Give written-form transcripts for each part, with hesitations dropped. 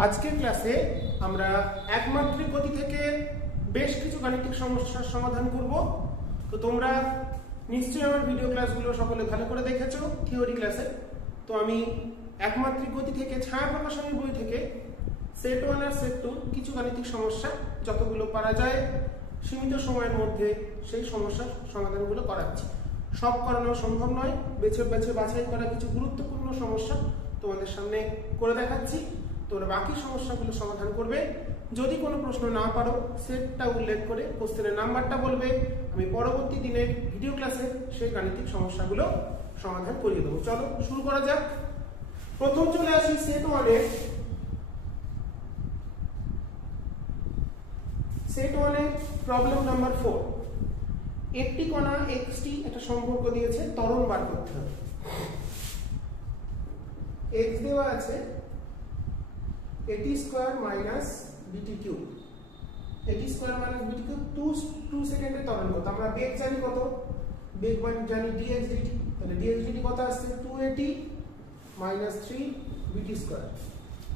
আজকের ক্লাসে আমরা একমাত্রিক গতি থেকে বেশ কিছু গাণিতিক সমস্যার সমাধান করব। তো তোমরা নিশ্চয়ই আমার ভিডিও ক্লাসগুলো সকলে ভালো করে দেখেছো থিওরি ক্লাসে। তো আমি একমাত্রিক গতি থেকে ছায়া প্রকাশনী বই থেকে সেট 1 আর সেট 2 কিছু গাণিতিক সমস্যা যতগুলো পারা যায় সীমিত সময়ের মধ্যে সেই সমস্যার সমাধানগুলো করাচ্ছি। সব করানো সম্ভব নয়, বেছে বেছে বাছাই করা কিছু গুরুত্বপূর্ণ সমস্যা তোমাদের সামনে করে দেখাচ্ছি। তোমরা বাকি সমস্যাগুলো সমাধান করবে। যদি কোনো প্রশ্ন না পারো সেটটা উল্লেখ করে কোশ্চেনের নাম্বারটা বলবে, আমি পরবর্তী দিনের ভিডিও ক্লাসে সেই গাণিতিক সমস্যাগুলো সমাধান করিয়ে দেবো। চলো শুরু করা যাক। প্রথম চলে আসি সেট 1 এ। সেট 1 এ প্রবলেম নাম্বার 4। একটি কণা xt একটা সম্পর্ক দিয়েছে, ত্বরণ বার করতে হবে। x দেওয়া আছে at square minus bt cube. at square minus bt cube 2 সেকেন্ডে ত্বরণ কত? আমরা বেগ জানি কত? বেগ জানি dx dt। তাহলে dx dt কত আসছে? 2at minus 3 bt square.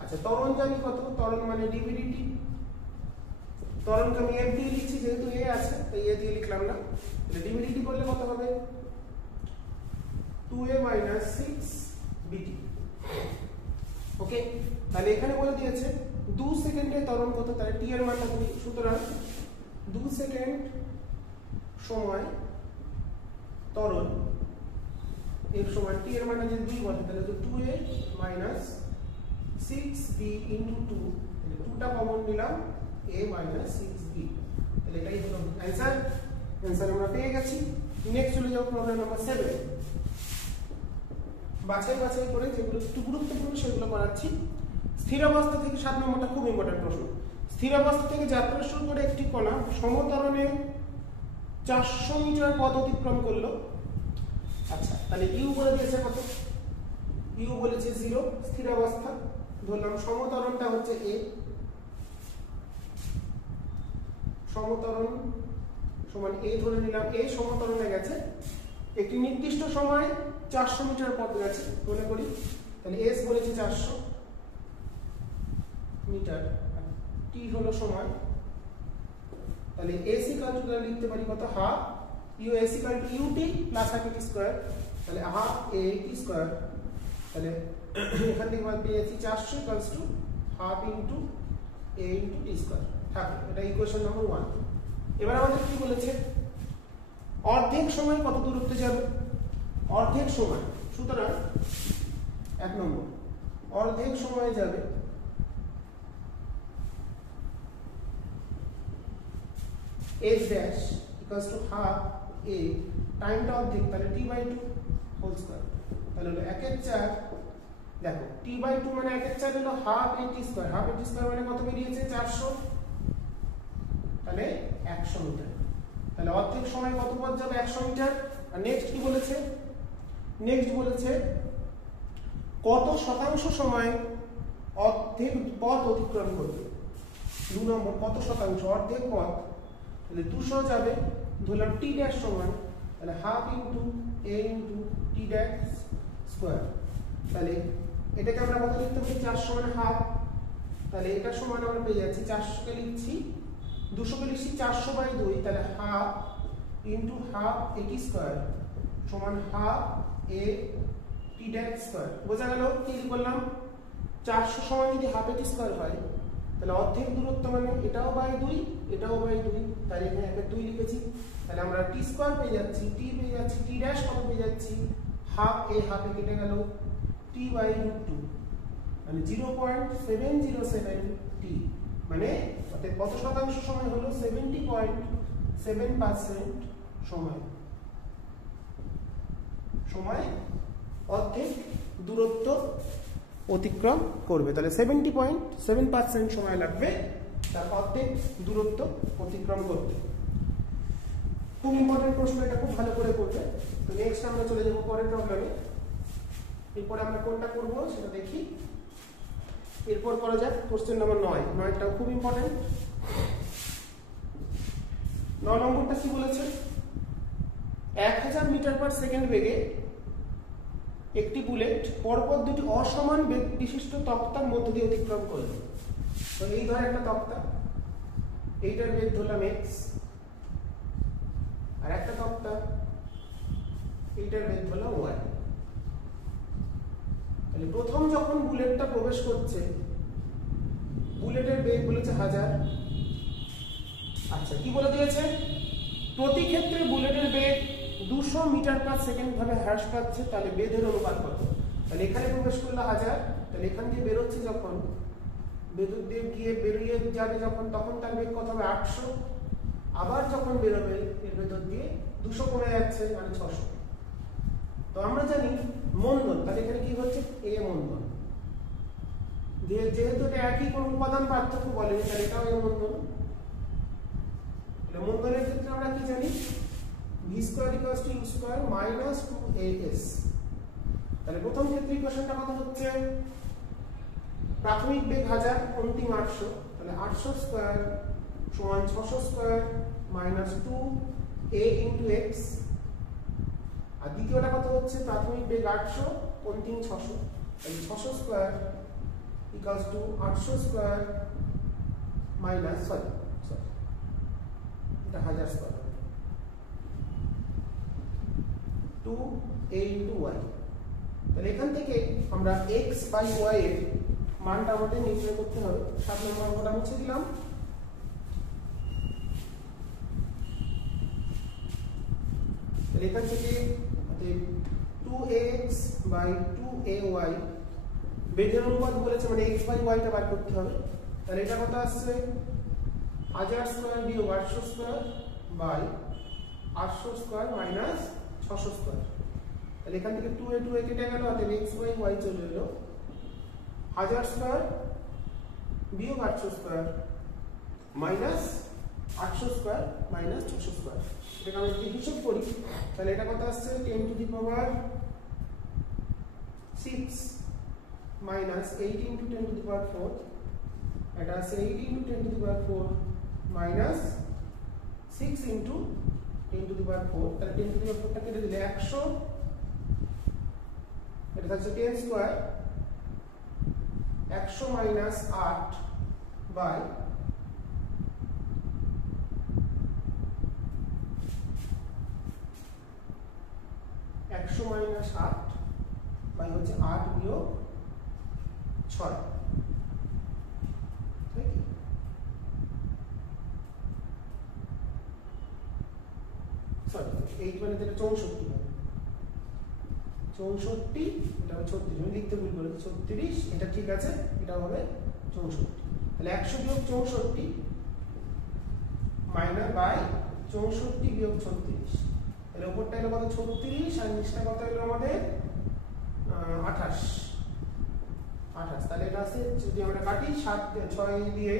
আচ্ছা, ত্বরণ জানি কত? ত্বরণ মানে dv dt। ত্বরণকে আমি f দিয়ে লিখছি, যেহেতু a আছে তাই a দিয়ে লিখলাম না। তাহলে dv dt করলে কত হবে? 2a minus 6 bt। ওকে, তাহলে এখানে বলে দিয়েছে 2 সেকেন্ডে ত্বরণ কত, তাহলে t এর মানটা কত? সুতরাং 2 সেকেন্ড সময় ত্বরণ এর সময় t এর মানটা যদি 2 বলে তাহলে তো 2a মাইনাস 6b ইনটু 2, তাহলে 2টা কমন নিলাম, a মাইনাস 6b। তাহলে এটাই হলো অ্যানসার। অ্যানসার আমরা পেয়ে গেছি। নেক্সট চলে যাও প্রবলেম নাম্বার 7। বাছাই বাছাই করে যেগুলো একটু গুরুত্বপূর্ণ সেগুলো করাচ্ছি। স্থির অবস্থা থেকে 7 নম্বরটা খুব ইম্পর্টেন্ট প্রশ্ন। স্থির অবস্থা থেকে যাত্রা শুরু করে একটি কণা সমত্বরণে 400 মিটার পথ অতিক্রম করলো। আচ্ছা, তাহলে ইউ বলে দিয়েছে কত? ইউ বলেছে 0 স্থির অবস্থা। ধরলাম সমত্বরণটা হচ্ছে a, সমত্বরণ সমান a ধরে নিলাম। a সমত্বরণে গেছে, একটি নির্দিষ্ট সময় 400 মিটার পথ গেছে মনে করি। তাহলে s বলেছে 400 মিটার, t হলো সময়। তাহলে s ইকুয়াল টু লিখতে পারি কত? Half u s equal to ut plus half t square. তাহলে হাফ a t স্কয়ার। তাহলে এখান থেকে আমরা পেয়েছি 400 equals to half into a into t square. থাকে, এটা ইকুয়েশন নাম্বার 1। এবার আমাদের কি বলেছে? অর্ধেক সময় কত দূরত্বে যাবে? অর্ধেক সময়, সুতরাং 1 নম্বর অর্ধেক সময় যাবে s dash equals to half a, টাইমটা অর্ধেক, তাহলে t/2 হোল স্কয়ার। তাহলে হলো 1/4। দেখো t/2 মানে 1/4 হলো half a t square. Half a t square মানে কত বেরিয়েছে? 400। তাহলে 100 মিটার। তাহলে অর্ধেক সময় কত পথ যাবে? 100 মিটার। আর নেক্সট কি বলেছে? নেক্সট বলেছে কত শতাংশ সময় অর্ধেক পথ অতিক্রম করবে। 2 নম্বর কত শতাংশ? অর্ধেক পথ। তাহলে 200 যাবে, ধরলাম t ড্যাশ সময়, তাহলে half into a into t dash square. তাহলে এটাকে আমরা কত লিখতে পারি? 400 মানে হাফ। তাহলে এটা সমান আমরা পেয়ে যাচ্ছি 400 কে লিখছি 200 কে লিখছি 400/2, তাহলে half into half a t square সমান half a t dash square. বোঝা গেল কি করলাম? 400 সমান যদি হাফ a t স্কয়ার হয় তাহলে অর্ধেক দূরত্ব মানে এটাও বাই 2 এটাও বাই 2, তাহলে এখানে 2 লিখেছি। তাহলে আমরা t স্কয়ার পেয়ে যাচ্ছি, t পেয়ে যাচ্ছি, t ড্যাশ কত পেয়ে যাচ্ছি? হাফ a, হাফ এ কেটে গেল, t/2 মানে 0.707 t, মানে কত শতাংশ সময় হলো? 70.7% সময়। সময় অর্ধেক দূরত্ব অতিক্রম করবে, তাহলে 70.7% সময় লাগবে তার অর্ধেক দূরত্ব অতিক্রম করতে। খুব ইম্পর্টেন্ট প্রশ্ন, এটা খুব ভালো করে করবে। তো নেক্সট আমরা চলে যাব পরের প্রবলেমে। এরপর আমরা কোনটা করব সেটা দেখি। এরপর করা যাক কোশ্চেন নাম্বার 9। 9টাও খুব ইম্পর্টেন্ট। 9 নম্বরটা কি বলেছে? 1000 মিটার পার সেকেন্ড বেগে একটি বুলেট পরপর দুটি অসমান বেগ বিশিষ্ট তক্তার মধ্য দিয়ে অতিক্রম করল। তো এই ধর একটা তক্তা, এইটার বেগ ধরলাম x, আর একটা তক্তা, এইটার বেগ ধরলাম y। তাহলে প্রথম যখন বুলেটটা প্রবেশ করছে, বুলেটের বেগ বলেছে 1000। আচ্ছা, কি বলে দিয়েছে? প্রতি ক্ষেত্রে বুলেটের বেগ 200 মিটার পার সেকেন্ড ভাবে হ্রাস পাচ্ছে, তাহলে বেগের অনুপাত কত? তাহলে এখানে প্রবেশ করলো 1000, তাহলে এখান দিয়ে বেরোচ্ছে যখন, বিদ্যুৎ দিয়ে গিয়ে বেরিয়ে যাবে যখন, তখন তার বেগ কত হবে? 800। আবার যখন বেরোবে এর ভেতর দিয়ে 200 কমে যাচ্ছে, মানে 600। তো আমরা জানি মন্দন, তাহলে এখানে কি হচ্ছে? এ মন্দন। যেহেতু এটা একই কোন উপাদান পার্থক্য বলেনি, তাহলে এটাও এ মন্দন। মন্দনের ক্ষেত্রে আমরা কি জানি? v square equals two u square minus 2as। তাহলে প্রথম ক্ষেত্রে ইকুয়েশনটা কত হচ্ছে? প্রাথমিক বেগ 1000, অন্তিম 800, তাহলে 800 স্কয়ার সমান 600 square minus 2a into x। আর দ্বিতীয়টা কত হচ্ছে? প্রাথমিক বেগ 800, অন্তিম 600, তাহলে 600 square equals two 800 square minus এটা 1000 স্কয়ার 2a ইনটু y। তাহলে এখান থেকে আমরা x বাই y এর মানটা আমাদের নির্ণয় করতে হবে। 7 নম্বর অঙ্কটা মুছে দিলাম। তাহলে এখান থেকে 2ax বাই 2ay বেগের অনুপাত বলেছে, মানে x বাই y টা বার করতে হবে। তাহলে এটা কত আসছে? 1000 স্কয়ার বিয়োগ 800 square by 800 square minus 600 square. তাহলে এখান থেকে 2a কেটে গেল, আর x বাই y চলে এলো 1000 স্কয়ার বিয়োগ 800 square minus 800 square minus 600 square. এটা আমরা যদি হিসাব করি, তাহলে এটা কত আসছে? 10 to the power 6 minus 8 into 10 to the power 4। এটা আছে 8 into 10 to the power 4 minus 6 into 10 to the power 4। তাহলে 10 টু দি পাওয়ার 4 টা কেটে দিলে 100, এটা থাকছে 10 square 100 minus 8 by 100 minus 8 by হচ্ছে 8 বিয়োগ 6। ঠিক আছে? সরি, 8 মানে এটা 64 হবে। 64, এটা হবে 36, আমি লিখতে ভুল করেছি। 36, এটা ঠিক আছে, এটা হবে 64। তাহলে 100 বিয়োগ 64 মাইনাস বাই 64 বিয়োগ 36। তাহলে উপরটা এলো কত? 36, আর নিচটা কত এলো আমাদের? 28। তাহলে এটা আছে, যদি আমরা কাটি 7 6 দিয়ে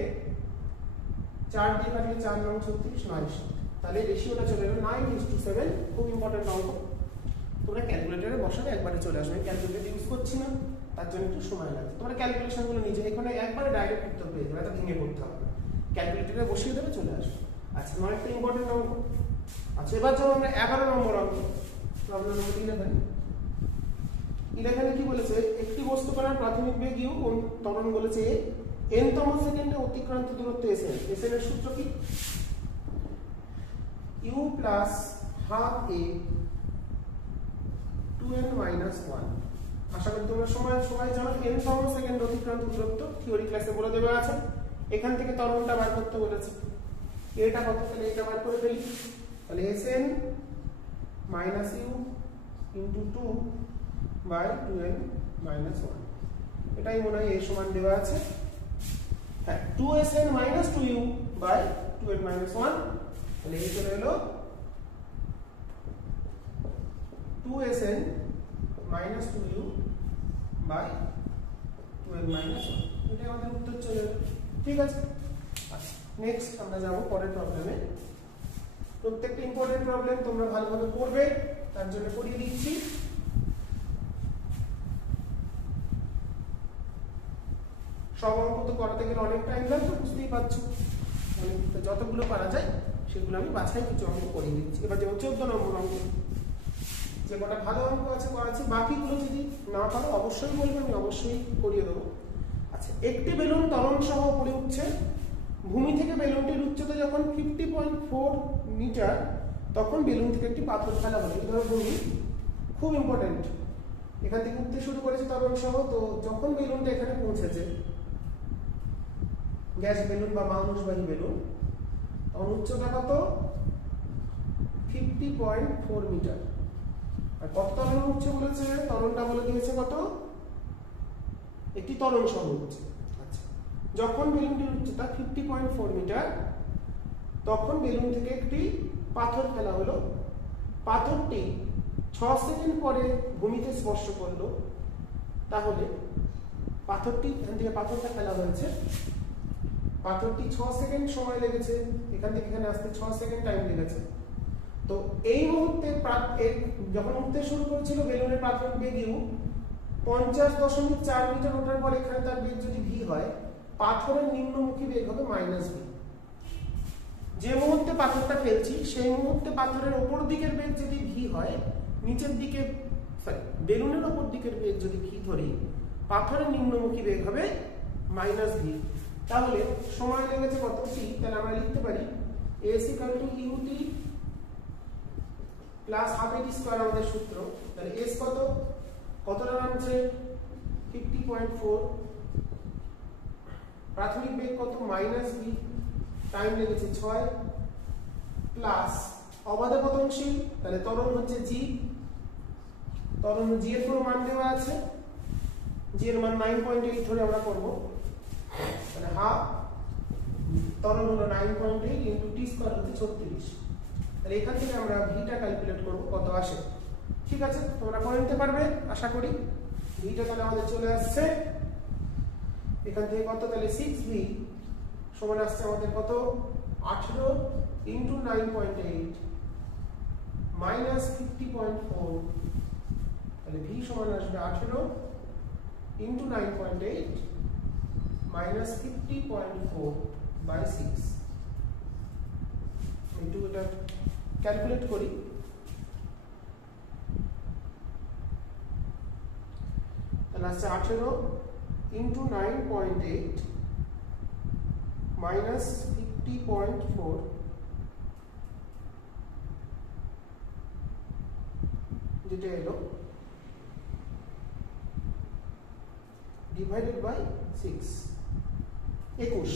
4 দিয়ে কাটলে 4 9 36 9। তাহলে রেশিওটা চলে এলো 9:7। খুব ইম্পর্টেন্ট অঙ্ক, তোমরা ক্যালকুলেটরে বসালে একবারে চলে আসবে। ক্যালকুলেটর ইউজ করছি না, তার জন্য একটু সময় লাগছে। তোমরা ক্যালকুলেশনগুলো নিজে এখানে একবারে ডাইরেক্ট উত্তর পেয়ে যাবে, এটা ভেঙে পড়তে হবে। ক্যালকুলেটরে বসিয়ে দেবে, চলে আসবে। আচ্ছা, 9টা ইম্পর্টেন্ট অঙ্ক। আচ্ছা, এবার যাবো আমরা 11 নম্বর অঙ্ক, প্রবলেম নম্বর 11। 11 কি বলেছে? একটি বস্তু কণার প্রাথমিক বেগ u, ত্বরণ বলেছে a, n তম সেকেন্ডে অতিক্রান্ত দূরত্ব sn। sn এর সূত্র কি? u plus half a 2n minus 1। আশা করি তোমরা সবাই জানো n তম সেকেন্ড অতিক্রান্ত দূরত্ব, থিওরি ক্লাসে বলে দেওয়া আছে। এখান থেকে ত্বরণটা বার করতে বলেছে। এটা কত? তাহলে এটা বার করে ফেলি। তাহলে sn minus u into 2 by 2n minus 1। এটাই মনে হয় এই সমান দেওয়া আছে। হ্যাঁ, 2sn minus 2u by 2n minus 1। তাহলে এই চলে এলো 2sn minus 2u by 2n minus 1। এটা আমাদের উত্তর চলে এলো। ঠিক আছে, আচ্ছা নেক্সট আমরা যাব পরের প্রবলেমে। প্রত্যেকটা ইম্পর্টেন্ট প্রবলেম তোমরা ভালোভাবে করবে, তার জন্য করিয়ে দিচ্ছি। সব অঙ্ক তো করতে গেলে অনেক টাইম লাগবে, বুঝতেই পারছো। যতগুলো পারা যায় সেগুলো আমি বাছাই কিছু অঙ্ক করিয়ে দিচ্ছি। এবার যেমন 14 নম্বর অঙ্ক। যে কটা ভালো অঙ্ক আছে করাচ্ছি, বাকিগুলো যদি না পারো অবশ্যই বলবে, আমি অবশ্যই করিয়ে দেবো। আচ্ছা, একটি বেলুন ত্বরণ সহ উপরে উঠছে। ভূমি থেকে বেলুনটির উচ্চতা যখন 50.4 মিটার, তখন বেলুন থেকে একটি পাথর ফেলা হলো। এই ধরো ভূমি, খুব ইম্পর্টেন্ট, এখান থেকে উঠতে শুরু করেছে ত্বরণ সহ। তো যখন বেলুনটা এখানে পৌঁছেছে, গ্যাস বেলুন বা মানুষবাহী বেলুন, তখন উচ্চতা কত? 50.4 মিটার। আর কত ত্বরণ উঠছে বলেছে? ত্বরণটা বলে দিয়েছে কত? একটি ত্বরণ সহ উঠছে। আচ্ছা, যখন বেলুনটির উচ্চতা 50.4 মিটার, তখন বেলুন থেকে একটি পাথর ফেলা হলো। পাথরটি 6 সেকেন্ড পরে ভূমিতে স্পর্শ করলো। তাহলে পাথরটি, এখান থেকে পাথরটা ফেলা হয়েছে, পাথরটি 6 সেকেন্ড সময় লেগেছে, এখান থেকে এখানে আসতে 6 সেকেন্ড টাইম লেগেছে। তো এই মুহূর্তে যখন উঠতে শুরু করেছিল বেলুনের প্রাথমিক বেগ ইউ, 50.4 মিটার ওঠার পর এখানে তার বেগ যদি ভি হয়, পাথরের নিম্নমুখী বেগ হবে মাইনাস ভি। যে মুহূর্তে পাথরটা ফেলছি সেই মুহূর্তে পাথরের ওপর দিকের বেগ যদি ভি হয়, নিচের দিকে বেলুনের ওপর দিকের বেগ যদি ভি ধরি, পাথরের নিম্নমুখী বেগ হবে মাইনাস ভি। তাহলে সময় লেগেছে কত? টি। তাহলে আমরা লিখতে পারি s equal to u t plus half a t square আমাদের সূত্র। তাহলে এস কতটা নামছে? 50.4। প্রাথমিক বেগ কত? Minus V. টাইম লেগেছে 6 প্লাস অবাধে পতনশীল, তাহলে ত্বরণ হচ্ছে জি। ত্বরণ জি এর কোনো মান দেওয়া আছে, জি এর মান 9.8 ধরে আমরা করব। তাহলে হাফ ত্বরণ হলো 9.8 ইনটু টি স্কয়ার হচ্ছে 36। তাহলে এখান থেকে আমরা ভিটা ক্যালকুলেট করব কত আসে। ঠিক আছে, তোমরা করে নিতে পারবে আশা করি। ভিটা তাহলে আমাদের চলে আসছে এখান থেকে কত? তাহলে 6v সমান আসছে আমাদের কত? 18 ইনটু 9.8 মাইনাস 50.4। তাহলে ভি সমান আসবে 18 ইনটু 9.8 মাইনাস 50.4 বাই 6। একটু এটা ক্যালকুলেট করি। তাহলে আসছে 18 ইনটু 9.8 মাইনাস 50.4 যেটা এলো ডিভাইডেড বাই 6, 21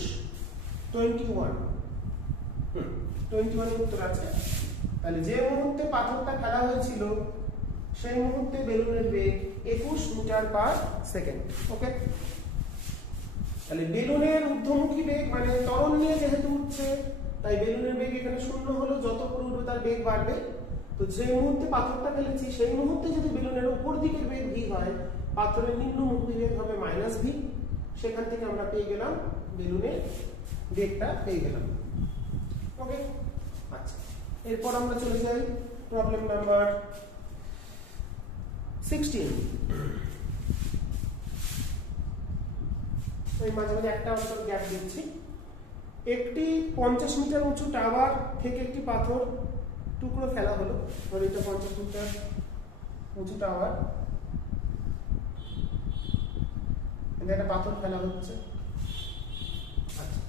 উত্তর আছে। তাহলে যে মুহূর্তে পাথরটা ফেলা হয়েছিল সেই মুহূর্তে বেলুনের বেগ 21 মিটার পার সেকেন্ড। ওকে, তাহলে বেলুনের ঊর্ধ্বমুখী বেগ মানে ত্বরণ নিয়ে যেহেতু উঠছে, তাই বেলুনের বেগ এখানে 0 হলো, যত উপরে উঠবে তার বেগ বাড়বে। তো যে মুহূর্তে পাথরটা ফেলেছি সেই মুহূর্তে যদি বেলুনের উপর দিকের বেগ ভি হয়, পাথরের নিম্নমুখী বেগ হবে মাইনাস ভি। সেখান থেকে আমরা পেয়ে গেলাম বেলুনের বেগটা পেয়ে গেলাম। ওকে, আচ্ছা, এরপর আমরা চলে যাই প্রবলেম নাম্বার 16। এই মাঝে মাঝে একটা অন্তর গ্যাপ দিচ্ছি। একটি 50 মিটার উঁচু টাওয়ার থেকে একটি পাথর টুকরো ফেলা হলো। ধর এটা 50 মিটার উঁচু টাওয়ার, এখানে একটা পাথর ফেলা হচ্ছে। আচ্ছা,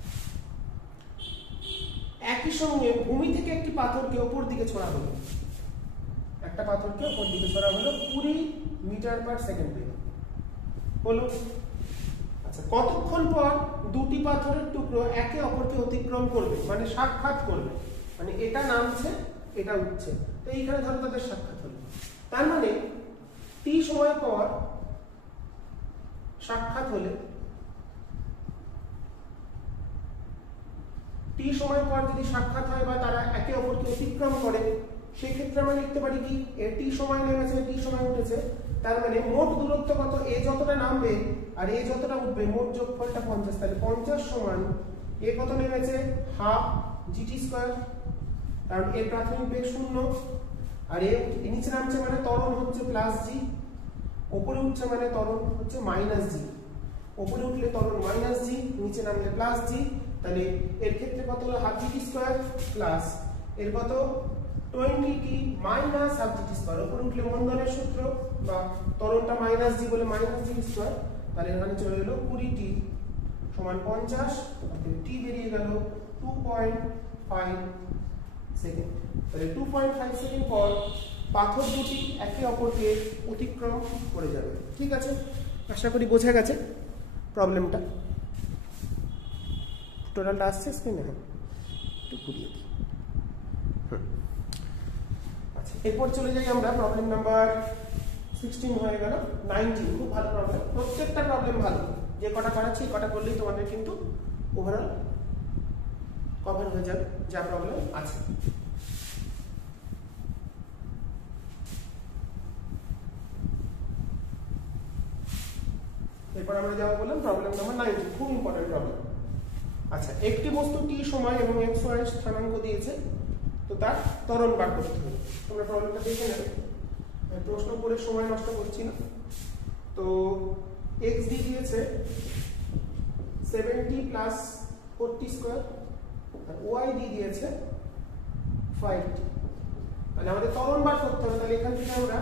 একই সঙ্গে ভূমি থেকে একটি পাথরকে উপর দিকে ছোড়া হলো। একটা পাথরকে উপর দিকে ছোড়া হলো 20 মিটার পার সেকেন্ডে হলো। আচ্ছা, কতক্ষণ পর দুটি পাথরের টুকরো একে অপরকে অতিক্রম করবে, মানে সাক্ষাৎ করবে, মানে এটা নামছে এটা উঠছে, তো এইখানে ধরো তাদের সাক্ষাৎ হলো। তার মানে টি সময় পর সাক্ষাৎ হলে, টি সময় পর যদি সাক্ষাৎ হয় বা তারা একে অপরকে অতিক্রম করে, সেই ক্ষেত্রে আমরা লিখতে পারি কি টি সময় নেমেছে টি সময় উঠেছে, তার মানে মোট দূরত্ব কত? এ যতটা নামবে আর এ যতটা উঠবে, মোট যোগফলটা 50। তাহলে 50 সমান এ কত নেমেছে? হাফ জিটি স্কয়ার, কারণ এর প্রাথমিক বেগ 0 আর এ নিচে নামছে মানে ত্বরণ হচ্ছে প্লাস জি, উপরে উঠছে মানে ত্বরণ হচ্ছে মাইনাস জি। উপরে উঠলে ত্বরণ মাইনাস জি, নিচে নামলে প্লাস জি। তাহলে এর ক্ষেত্রে কত হলো? হাফ জিটি স্কয়ার প্লাস এর কত 20t minus half gt square, উপরে উঠলে মন্দনের সূত্র বা ত্বরণটা মাইনাস জি বলে মাইনাস জি স্কয়ার, তাহলে এখানে চলে গেল 20t সমান 50, অর্থাৎ t বেরিয়ে গেল 2.5 সেকেন্ড। তাহলে 2.5 সেকেন্ড পর পাথর দুটি একে অপরকে অতিক্রম করে যাবে। ঠিক আছে, আশা করি বোঝা গেছে প্রবলেমটা। টোটালটা আসছে স্ক্রিনে? হ্যাঁ, একটু ঘুরিয়ে দিই। আচ্ছা, এরপর চলে যাই আমরা প্রবলেম নাম্বার 16 হয়ে গেল 19। খুব ভালো প্রবলেম, প্রত্যেকটা প্রবলেম ভালো, যে কটা করাচ্ছি কটা করলেই তোমাদের কিন্তু ওভারঅল কভার হয়ে যাবে যা প্রবলেম আছে। এরপর আমরা যাবো বললাম প্রবলেম নাম্বার 19, খুব ইম্পর্টেন্ট প্রবলেম। আচ্ছা, একটি বস্তু টি সময় এবং এক্স ওয়াই স্থানাঙ্ক দিয়েছে, তো তার ত্বরণ বার করতে হবে। তোমরা প্রবলেমটা দেখে নেবে, প্রশ্ন পড়ে সময় নষ্ট করছি না। তো এক্স ডি দিয়েছে 70 প্লাস 40 স্কয়ার, আর ওয়াই ডি দিয়েছে 5t। তাহলে আমাদের ত্বরণ বার করতে হবে। তাহলে এখান থেকে আমরা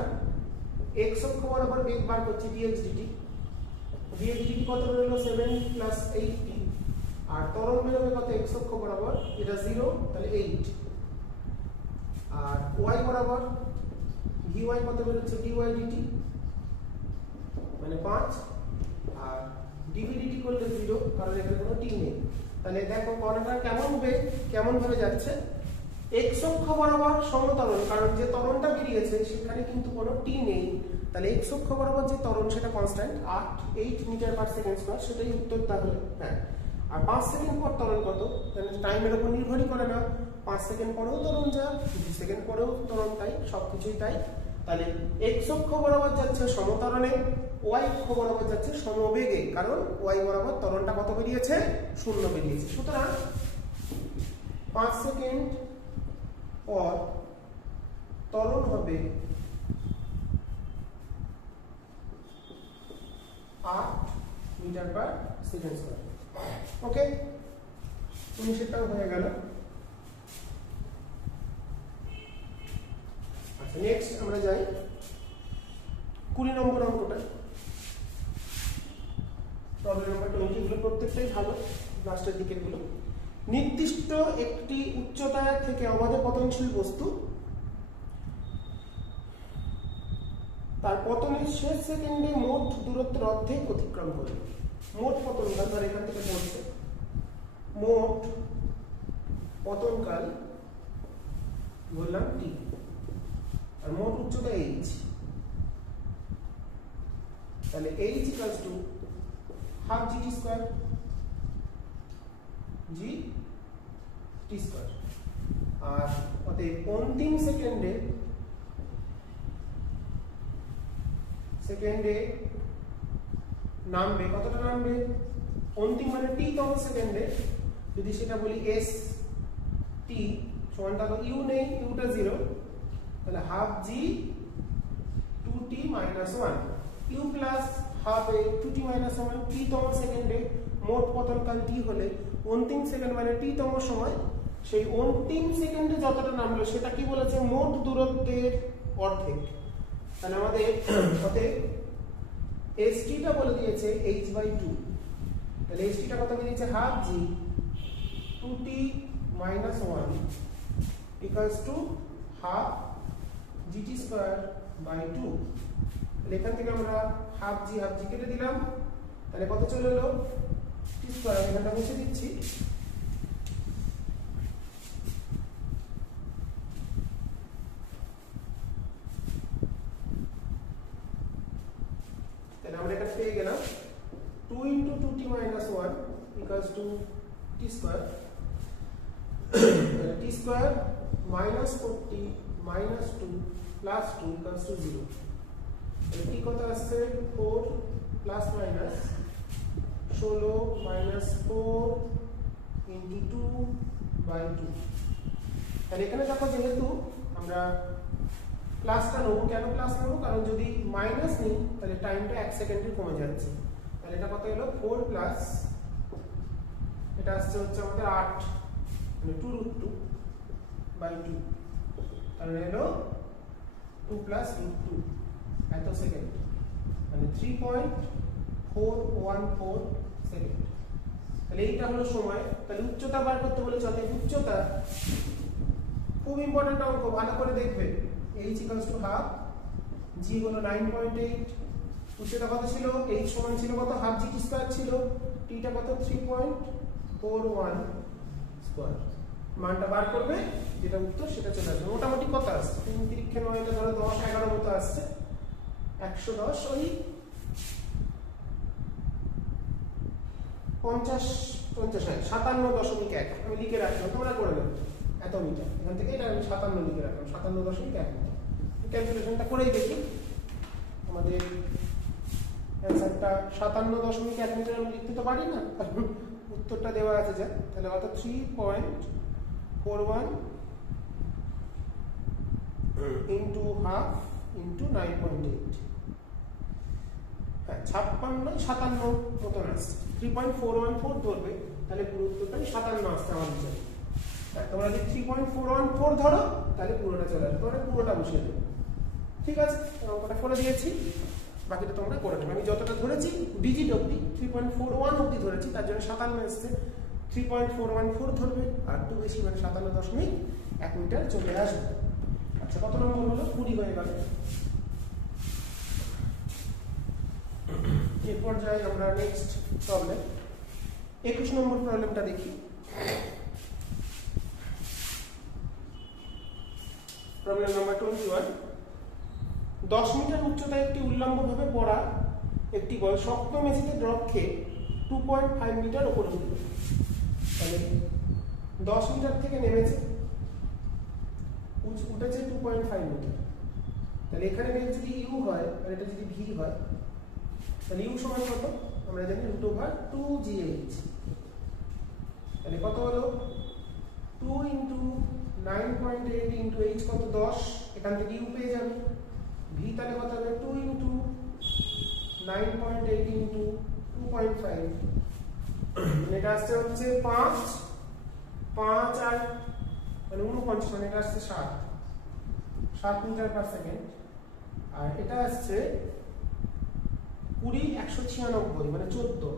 এক্স অক্ষ বরাবর বেগ বার করছি dx dt। dx dt কত বেরোলো 7 প্লাস 8t, আর ত্বরণ বেরোবে কত এক্স অক্ষ বরাবর, এটা 0, তাহলে 8। আর ওয়াই বরাবর vy কত বেরোচ্ছে dy dt মানে 5, আর dv dt করলে 0, কারণ এখানে কোনো t নেই। তাহলে দেখো কণাটা কেমন ভাবে যাচ্ছে, এক্স অক্ষ বরাবর সমতরণ, কারণ যে ত্বরণটা বেরিয়েছে সেখানে কিন্তু কোনো t নেই। তাহলে এক্স অক্ষ বরাবর যে ত্বরণ সেটা constant 8 metre per second square, সেটাই উত্তর। তাহলে হ্যাঁ, আর 5 সেকেন্ড পর ত্বরণ কত, তাহলে টাইমের উপর নির্ভরই করে না, 5 সেকেন্ড পরেও ত্বরণ যা, 2 সেকেন্ড পরেও ত্বরণ তাই, সবকিছুই তাই। তাহলে এক্স অক্ষ বরাবর যাচ্ছে সমতরণে, ওয়াই অক্ষ বরাবর যাচ্ছে সমবেগে, কারণ ওয়াই বরাবর ত্বরণটা কত বেরিয়েছে, 0 বেরিয়েছে। সুতরাং 5 সেকেন্ড পর ত্বরণ হবে 8 মিটার পার সেকেন্ড স্কয়ার। ওকে, 19টাও হয়ে গেল। আচ্ছা, নেক্সট আমরা যাই 20 নম্বর অঙ্কটা। প্রবলেম নাম্বার 20 গুলো প্রত্যেকটাই ভালো, লাস্টের দিকের গুলো। নির্দিষ্ট একটি উচ্চতা থেকে অবাধে পতনশীল বস্তু তার পতনের শেষ সেকেন্ডে মোট দূরত্বের অর্ধেক অতিক্রম করে। মোট পতনকাল ধর এখান থেকে পড়ছে, মোট পতনকাল বললাম t, আর মোট উচ্চতা h। তাহলে h equals to half gt square g t square. আর অতএব অন্তিম সেকেন্ডে নামবে, কতটা নামবে, অন্তিম মানে t তম সেকেন্ডে, যদি সেটা বলি s t সমান, তাহলে u নেই, uটা 0, তাহলে half g 2t minus 1, u plus half a 2t minus 1, t তম সেকেন্ডে মোট পতনকাল t হলে অন্তিম সেকেন্ড মানে t তম সময়, সেই অন্তিম সেকেন্ডে যতটা নামলো সেটা কি বলেছে, মোট দূরত্বের অর্ধেক। তাহলে আমাদের অতএব st টা বলে দিয়েছে h/2, তাহলে st টা কত দিয়েছে, half g 2t minus 1 equals to half gt square by 2। তাহলে এখান থেকে আমরা হাফ জি কেটে দিলাম, তাহলে কত চলে এলো t স্কয়ার, এখানটা মুছে দিচ্ছি। তাহলে আমরা এটা পেয়ে গেলাম 2 into 2t minus 1 equals to t square, t square minus 4t minus 2 plus 2 equals to 0। t কত আসছে 4 plus minus 16 minus 4 into 2 by 2। তাহলে এখানে দেখো যেহেতু আমরা প্লাসটা নেব, কেন প্লাস নেব, কারণ যদি মাইনাস নিই তাহলে টাইমটা 1 সেকেন্ডে কমে যাচ্ছে। তাহলে এটা কত হলো 4 প্লাস এটা আসছে হচ্ছে আমাদের 8 মানে 2√2 by 2। তাহলে হলো 2 প্লাস রুট 2 এত সেকেন্ড, মানে 3.414 সেকেন্ড। তাহলে এইটা হলো সময়। তাহলে উচ্চতা বার করতে বলেছে, অর্থাৎ উচ্চতা খুব ইম্পর্টেন্ট অঙ্ক, ভালো করে দেখবে। h equals to half, g হলো 9.8, উচ্চতা কত ছিল, h সমান ছিল কত, হাফ gt স্কয়ার ছিল, t টা কত 3.41 স্কয়ার। মানটা বার করবে, যেটা উত্তর সেটা চলে আসবে। মোটামুটি কত আসছে, 3 তিরিক্ষে 9 এটা ধরো 10 11 মতো আসছে। 110 ওই 50 57.1 আমি লিখে রাখলাম, তোমরা করে নেবে এত মিটার। এখান থেকে এটা আমি 57 লিখে রাখলাম, 57.1 মিটার। ক্যালকুলেশনটা করেই দেখি, আমাদের অ্যান্সারটা 57.1 মিটার আমি লিখতে তো পারি না, কারণ উত্তরটা দেওয়া আছে যা। তাহলে কত 3.41 ইন্টু হাফ ইন্টু 9.8, হ্যাঁ 57 মতন আসছে। 3.414 ধরবে, তাহলে পুরো উত্তরটা 57 আসছে আমার হিসাবে। তোমরা যদি 3.414 ধরো, তাহলে পুরোটা চলে আসবে, তোমরা পুরোটা বসিয়ে দেবে। ঠিক আছে, অঙ্কটা করে দিয়েছি, বাকিটা তোমরা করে নেবে। আমি যতটা ধরেছি ডিজিট অবধি 3.41 অবধি ধরেছি, তার জন্য 57 এসছে। 3.414 ধরবে, আর একটু বেশি মানে 57.1 মিটার চলে আসবে। আচ্ছা, কত নম্বর হলো? 20 হয়ে গেল। এরপর যাই আমরা নেক্সট প্রবলেম, 21 নম্বর প্রবলেমটা দেখি। Problem number 21। 10 মিটার উচ্চতায় একটি উল্লম্বভাবে পড়া একটি বল শক্ত মেঝেতে ড্রপ খেয়ে 2.5 মিটার উপরে উঠল। তাহলে 10 মিটার থেকে নেমেছে, উঠেছে 2.5 মিটার। তাহলে এখানে যদি ইউ হয় আর এটা যদি ভি হয়, তাহলে ইউ সমান কত আমরা জানি, √2gh। তাহলে কত হলো 2 ইন্টু 9.8 ইন্টু h কত 10, এখান থেকে ইউ পেয়ে যাবে। ভি তাহলে কত হবে 2 ইন্টু 9.8 ইন্টু 2.5, এটা আসছে হচ্ছে 5 আর মানে 49, মানে এটা আসছে 7 মিটার পার সেকেন্ড। আর এটা আসছে 20/196 মানে 14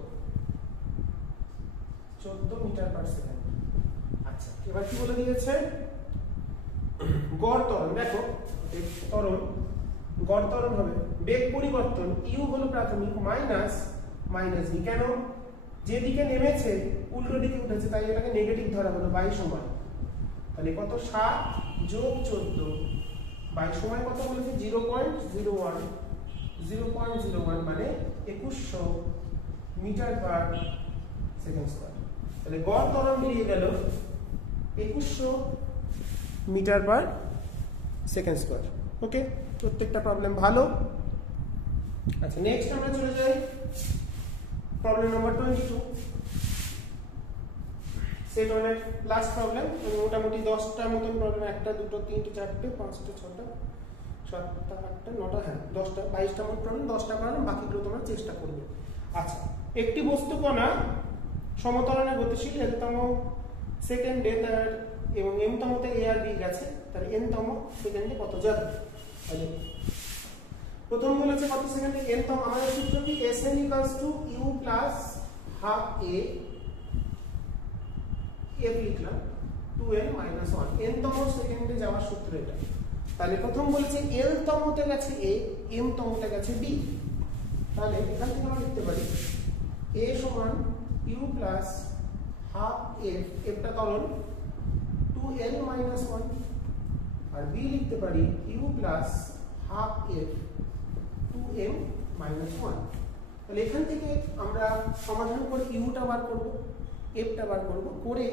মিটার পার সেকেন্ড। আচ্ছা, এবার কি বলে দিয়েছে, গড় ত্বরণ। দেখো ত্বরণ, গড় ত্বরণ হবে বেগ পরিবর্তন, ইউ হলো প্রাথমিক মাইনাস ভি। কেন, যেদিকে নেমেছে উল্টো দিকে উঠেছে, তাই এটাকে নেগেটিভ ধরা হলো বাই সময়। তাহলে কত 7 যোগ 14 বাই সময় কত বলেছে 0.01 মানে 2100 মিটার পার সেকেন্ড স্কয়ার। তাহলে গড় ত্বরণ বেরিয়ে গেল 2100 মিটার পার সেকেন্ড স্কয়ার। ওকে, প্রত্যেকটা প্রবলেম ভালো। আচ্ছা, নেক্সট আমরা চলে যাই প্রবলেম নাম্বার 22। সেট ওয়ানের লাস্ট প্রবলেম। মোটামুটি 10টা মতন প্রবলেম, 1টা 2টো 3টে 4টে 5টে 6টা 7টা 8টা 9টা, হ্যাঁ 10টা 22টা মোট প্রবলেম, 10টা করালাম, বাকিগুলো তোমরা চেষ্টা করবে। আচ্ছা, একটি বস্তু কণা সমতলনে গতিশীল এলতম সেকেন্ডে তার এবং এমতমতে এ আর বি গেছে, তার এনতম সেকেন্ডে কত যাবে। তাহলে প্রথম বলেছে কত সেকেন্ডে এনতম, আমাদের সূত্র কি Sn = u plus half a f লিখলাম 2n - 1, এনতম সেকেন্ডে যাওয়ার সূত্র এটা। তাহলে প্রথম বলেছে এল তমতে গেছে এ, এম তমতে গেছে বি। তাহলে এখান থেকে আমরা লিখতে পারি a সমান u প্লাস হাফ f, এফটা ত্বরণ 2l - 1, আর বি লিখতে পারি u plus half f 2m - 1। তাহলে এখান থেকে আমরা সমাধান করে ইউটা বার করব, এফটা বার করব, করে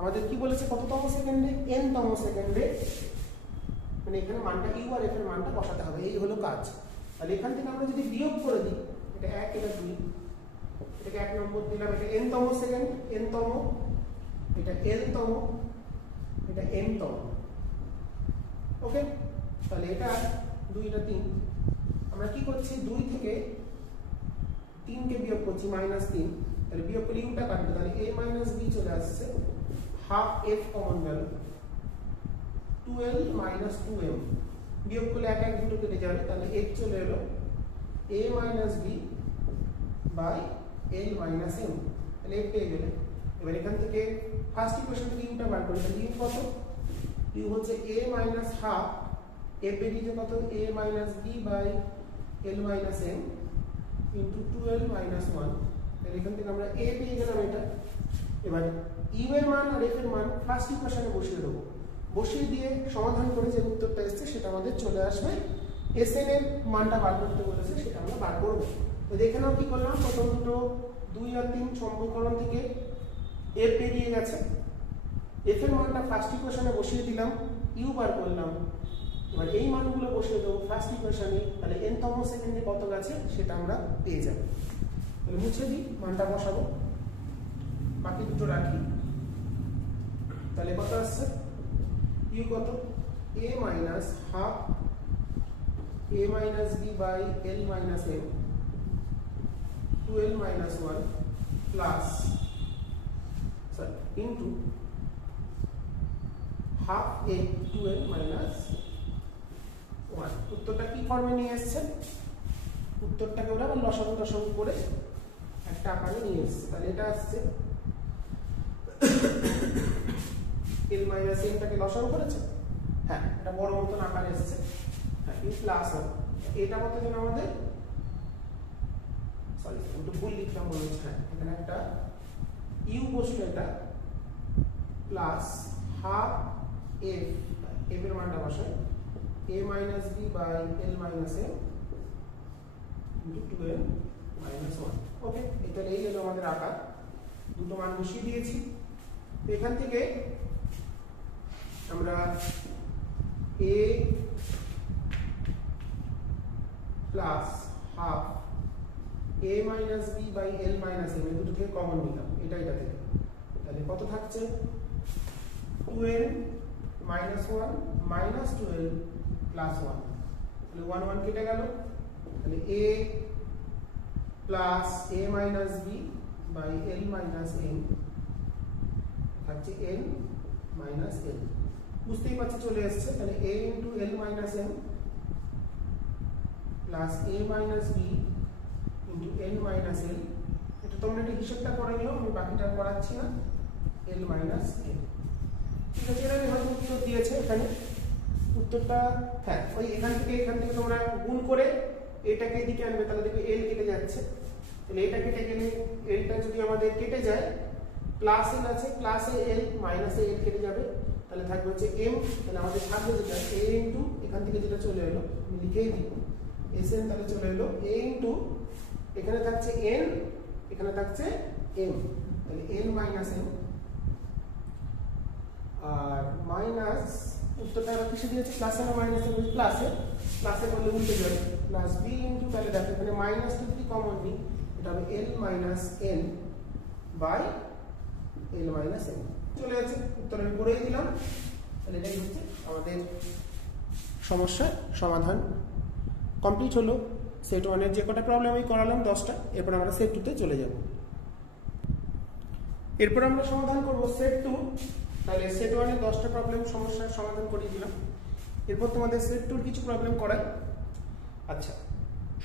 আমাদের কি বলেছে কততম সেকেন্ডে, n তম সেকেন্ডে, মানে এখানে মানটা ইউ আর এফ এর মানটা বসাতে হবে, এই হলো কাজ। তাহলে এখান থেকে আমরা যদি বিয়োগ করে দিই, এটা 1 এটা 2, এটাকে 1 নম্বর দিলাম, এটা n তম সেকেন্ড, n তম, এটা l তম, এটা m তম। ওকে, তাহলে এটা 2 এটা 3, আমরা কি করছি 2 থেকে 3 কে বিয়োগ করছি -3, তাহলে বিয়োগ করলে ইউটা কাটবে, তাহলে a - b চলে আসছে, হাফ f কমন গেল, 2l মাইনাস 2m, বিয়োগ করলে এক এক দুটো কেটে যাবে, তাহলে এক চলে এলো a minus b by l minus m, তাহলে এক পেয়ে গেলে। এবার এখান থেকে ফার্স্ট ইকুয়েশন থেকে ইউটা বার করি, তাহলে ইউ কত, ইউ হচ্ছে a মাইনাস হাফ, a বেরিয়েছে কত a minus b by l minus m into 2l minus 1, তাহলে এখান থেকে আমরা a পেয়ে গেলাম এটা। এবার ইউ এর মান আর f এর মান ফার্স্ট ইকুয়েশনে বসিয়ে দেবো, বসিয়ে দিয়ে সমাধান করে যে উত্তরটা এসছে সেটা আমাদের চলে আসবে। Sn এর মানটা বার করতে বলেছে, সেটা আমরা বার করবো। তো এখানেও কি করলাম, প্রথম দুটো 2 আর 3 সমীকরণ থেকে f বেরিয়ে গেছে, f এর মানটা ফার্স্ট ইকুয়েশনে বসিয়ে দিলাম, ইউ বার করলাম। এবার এই মানগুলো বসিয়ে দেবো ফার্স্ট ইকুয়েশনে, তাহলে n তম সেকেন্ডে কত গেছে সেটা আমরা পেয়ে যাব। তাহলে মুছে দিই, মানটা বসাবো, বাকি দুটো রাখি। তাহলে কত আসছে, ইউ কত a minus half a minus b by l minus m 2l minus 1 plus into half a 2l minus 1। উত্তরটা কি ফর্মে নিয়ে এসছে, উত্তরটাকে ওরা আবার লসাগু টসাগু করে একটা আকারে নিয়ে এসছে। তাহলে এটা আসছে l মাইনাস m টাকে লসাগু করেছে, হ্যাঁ এটা বড় মতন আকারে এসছে, হ্যাঁ এই প্লাস হবে, এটা কত যেন আমাদের, সরি একটু ভুল লিখলাম মনে হচ্ছে, হ্যাঁ এখানে একটা ইউ বসলো, এটা প্লাস হাফ f, f এর মানটা বসাই a minus b by l minus m into 2l minus 1। Okay, তাহলে এই হলো আমাদের আকার, দুটো মান বসিয়ে দিয়েছি। তো এখান থেকে আমরা a plus half a minus b by l minus m, এই দুটো থেকে কমন নিলাম, এটা এটা থেকে, তাহলে কত থাকছে 2l minus 1 minus 2l plus 1, তাহলে 1 1 কেটে গেল, তাহলে a plus a minus b by l minus m থাকছে n মাইনাস l, বুঝতেই পারছি চলে এসছে। তাহলে a into l minus m plus a minus b into n minus l, এটা তোমরা একটু হিসেবটা করে নিও, আমি বাকিটা করাচ্ছি না, l মাইনাস m। ঠিক আছে, এরা হয়তো উত্তর দিয়েছে এখানে, উত্তরটা হ্যাঁ ওই এখান থেকে তোমরা গুণ করে এটাকে এদিকে আনবে, তাহলে দেখবে l কেটে যাচ্ছে, তাহলে এটা কেটে গেলে lটা যদি আমাদের কেটে যায়, প্লাস l আছে, প্লাসে l মাইনাসে l কেটে যাবে, তাহলে থাকবে হচ্ছে m, তাহলে আমাদের থাকবে যেটা a ইন্টু এখান থেকে যেটা চলে এলো আমি লিখেই দিই sn, তাহলে চলে এলো a ইন্টু এখানে থাকছে n, এখানে থাকছে m, তাহলে n মাইনাস m আর মাইনাস উত্তরটা আমরা কিসে দিয়েছি, প্লাসে না মাইনাসে, প্লাসে করলে উল্টে যাবে, প্লাস b ইন্টু, তাহলে দেখো এখানে মাইনাস যদি কমন নিই এটা হবে l minus n by l minus m, চলে যাচ্ছে, উত্তর আমি করেই দিলাম। তাহলে এটাই হচ্ছে আমাদের সমস্যার সমাধান কমপ্লিট হলো। সেট 1 এর যে কটা প্রবলেম আমি করালাম 10টা, এরপর আমরা সেট 2 তে চলে যাব। এরপর আমরা সমাধান করব সেট 2। তাহলে সেট 1 এর 10টা প্রবলেম সমস্যার সমাধান করে দিলাম, এরপর তোমাদের সেট 2 এর কিছু প্রবলেম করাই। আচ্ছা,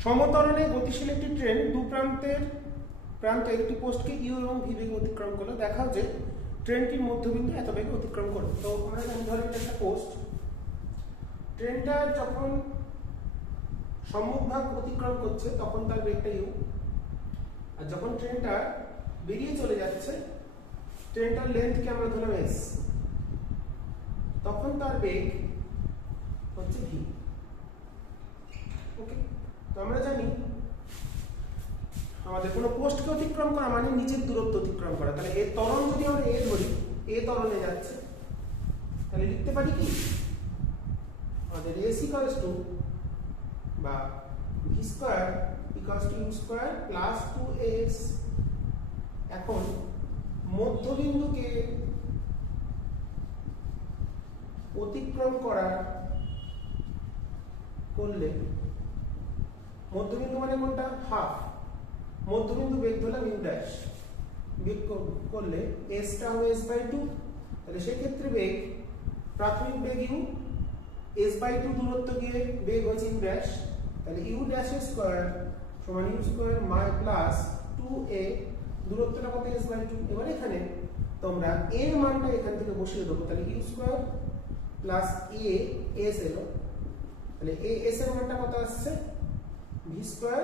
সমতরণে গতিশীল একটি ট্রেন দু প্রান্তে একটি পোস্টকে ইউ এবং ভি বেগে অতিক্রম করলো, দেখাও যে ট্রেনটির মধ্যবিন্দু এত বেগে অতিক্রম করলো। তো আমরা ধরি এটা একটা পোস্ট, ট্রেনটা যখন সম্মুখভাগ অতিক্রম করছে তখন তার বেগটা ইউ, আর যখন ট্রেনটা বেরিয়ে চলে যাচ্ছে, ট্রেনটার লেন্থকে আমরা ধরলাম এস, তখন তার বেগ হচ্ছে ভি। ওকে, তো আমরা জানি আমাদের কোনো পোস্টকে অতিক্রম করা মানে নিচের দূরত্ব অতিক্রম করা, তাহলে এর ত্বরণ যদি আমরা এ ধরি, এ ত্বরণে যাচ্ছে, তাহলে লিখতে পারি কি আমাদের এস ইকুয়ালস টু বা v square equals to u square plus 2s। এখন মধ্যবিন্দুকে অতিক্রম করলে, মধ্যবিন্দু মানে কোনটা, হাফ, মধ্যবিন্দু বেগ ধরলাম ইউ ড্যাশ, বেগ করলে এসটা হবে s/2, তাহলে সেই ক্ষেত্রে বেগ প্রাথমিক বেগ ইউ, s/2 দূরত্ব গিয়ে বেগ হচ্ছে ইউ ড্যাশ, তাহলে ইউ ড্যাশের স্কয়ার সমান ইউ স্কয়ার মাই প্লাস 2a, দূরত্বটা কত s/2। এবার এখানে তোমরা a এর মানটা এখান থেকে বসিয়ে দেবো, তাহলে u square plus a s এলো, তাহলে a s এর মানটা কত আসছে v square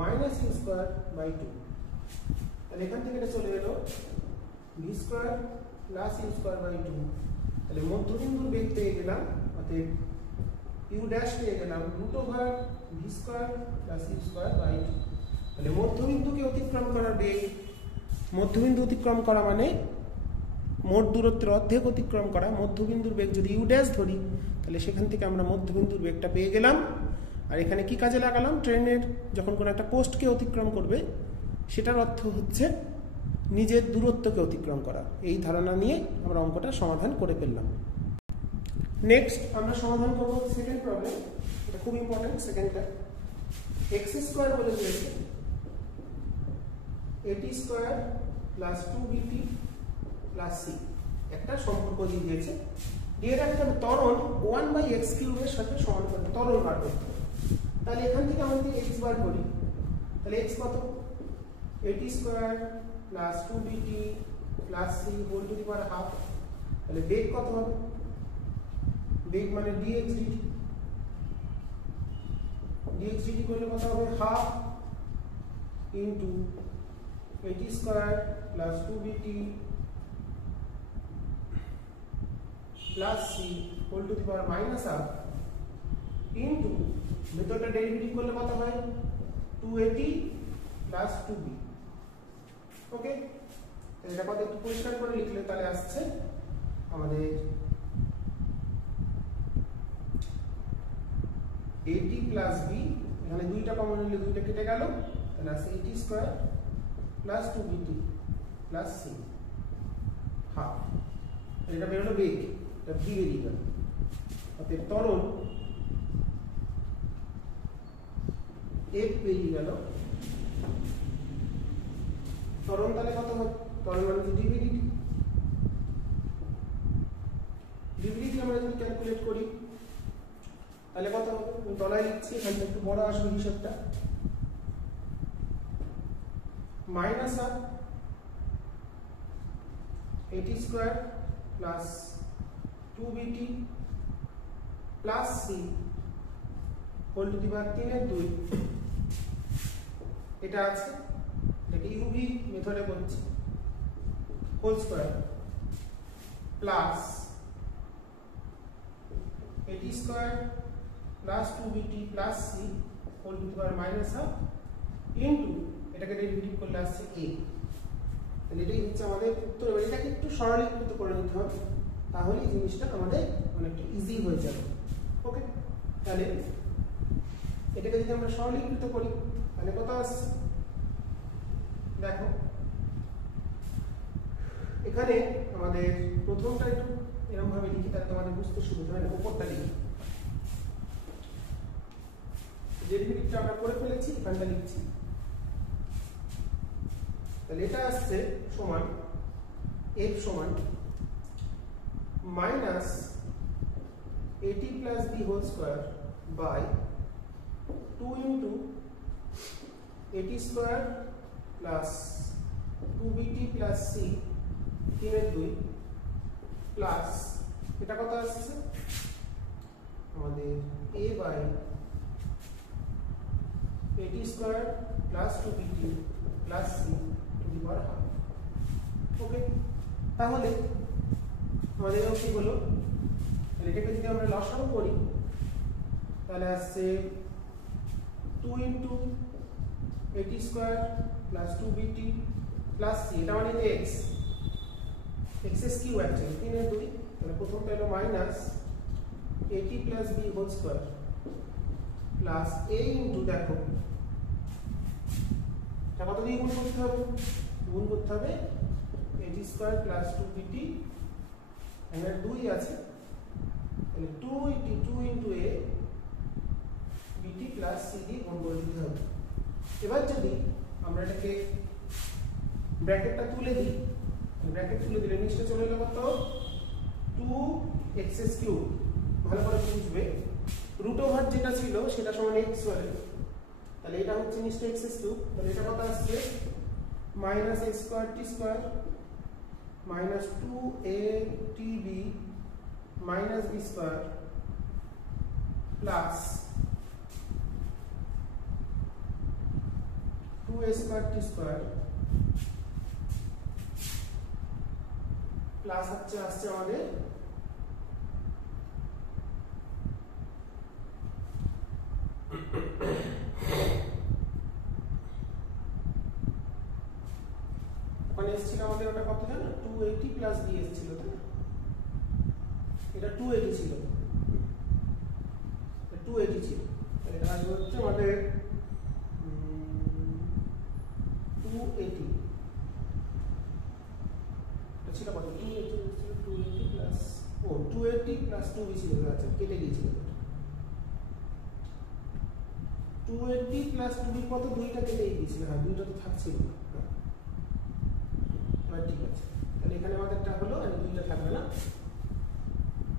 minus u square by 2, তাহলে এখান থেকে এটা চলে এলো v square plus u square by 2, তাহলে মধ্যবিন্দুর বেগ পেয়ে গেলাম, অতএব ইউ ড্যাশ পেয়ে গেলাম root over v square plus u square by 2। তাহলে মধ্যবিন্দুকে অতিক্রম করার বেগ, মধ্যবিন্দু অতিক্রম করা মানে মোট দূরত্বের অর্ধেক অতিক্রম করা, মধ্যবিন্দুর বেগ যদি ইউ ড্যাশ ধরি তাহলে সেখান থেকে আমরা মধ্যবিন্দুর বেগটা পেয়ে গেলাম। আর এখানে কি কাজে লাগালাম, ট্রেনের যখন কোনো একটা পোস্টকে অতিক্রম করবে সেটার অর্থ হচ্ছে নিজের দূরত্বকে অতিক্রম করা, এই ধারণা নিয়ে আমরা অঙ্কটা সমাধান করে ফেললাম। নেক্সট আমরা সমাধান করব সেকেন্ড প্রবলেম, এটা খুব ইম্পর্টেন্ট সেকেন্ডটা। এক্স স্কোয়ার বলে দিয়েছে এটি square plus 2bt plus C, একটা সম্পর্ক দিয়ে দিয়েছে, দিয়ে রাখতে হবে ত্বরণ 1/x³ এর সাথে সমান করতে, ত্বরণ বার করতে হবে। তাহলে এখান থেকে আমরা যদি x বার করি তাহলে x কত, a t square plus 2bt plus C whole to the power half, তাহলে বেগ কত হবে, বেগ মানে dx dt করলে কত হবে, half into a t square plus 2bt plus C whole to the power minus half into ভেতরটা ডেরিভেটিভ করলে কত হয় 2at প্লাস 2b। ওকে, এটা কত একটু পরিষ্কার করে লিখলে তাহলে আসছে আমাদের at প্লাস b, এখানে দুইটা কমন নিলে দুইটা কেটে গেল, তাহলে আসছে at square plus 2bt plus c half, এটা বের হলো বেগ, এটা v বেরিয়ে গেল, অতএব ত্বরণ f বেরিয়ে গেল, ত্বরণ তাহলে কত হবে, ত্বরণ মানে dvdt আমরা যদি ক্যালকুলেট করি তাহলে কত হবে, আমি তলায় লিখছি, এখানে একটু বড় আসবে হিসাবটা, minus half A T square plus 2bt plus C whole to the power 3/2, এটা আছে, এটাকে ইউভি মেথডে করছি, whole square plus A T square plus 2bt plus C whole to the power minus half into এটাকে ডেরিভেটিভ করলে আসছে a, তাহলে এটাই হচ্ছে আমাদের উত্তর। এবার এটাকে একটু সরলীকৃত করে নিতে হবে, তাহলে এই জিনিসটা আমাদের অনেকটা ইজি হয়ে যাবে। ওকে, তাহলে এটাকে যদি আমরা সরলীকৃত করি তাহলে কত আসছে, দেখো এখানে আমাদের প্রথমটা একটু এরকম ভাবে লিখি, তাহলে তোমাদের বুঝতে সুবিধা হয়, উপরটা লিখি, ডেরিভেটিভটা আমরা করে ফেলেছি, এখানটা লিখছি, তাহলে এটা আসছে সমান f সমান minus at plus b whole square by 2 into at square plus 2bt plus c 3/2 plus এটা কত আসছে আমাদের a by at square plus 2bt plus c to the power half. Okay, তাহলে আমাদের কি হলো, তাহলে এটাকে যদি আমরা লসাগু করি তাহলে আসছে 2 into at square plus 2bt plus c, এটা মানে x কিউ অ্যাকচুয়ালি 3/2, তাহলে প্রথমটা হলো minus at plus b whole square plus a into, দেখো এটা কত দিয়ে গুণ করতে হবে, গুণ করতে হবে at স্কয়ার প্লাস 2bt, এখানে 2 আছে, তাহলে 2 into a bt plus c দিয়ে গুণ করে দিতে হবে। এবার যদি আমরা এটাকে ব্র্যাকেটটা তুলে দিই, ব্র্যাকেট তুলে দিলে নিচটা চলে এলো কত 2 এক্স কিউব, ভালো করে বুঝবে, রুট ওভার যেটা ছিল সেটা সমান এক্স বলে, তাহলে এটা হচ্ছে নিশ্চয়ই এক্স কিউব, তাহলে এটা কত আসছে minus A square T square minus 2ab minus B square plus 2a square T square plus আসছে আমাদের ওখানে এসেছিল আমাদের ওটা কত জানো 280 প্লাস বি এসেছিল, তাই না? এটা 280 ছিল, 280 ছিল, তাহলে এটা আসবে হচ্ছে আমাদের 280 ছিল কত 280 প্লাস 2b ছিল, আচ্ছা কেটে দিয়েছিল 280 প্লাস 2b কত, দুইটা কেটেই দিয়েছিল, হ্যাঁ দুইটা তো থাকছিল না, ঠিক আছে, তাহলে এখানে আমাদেরটা হলো আর দুইটা থাকবে না,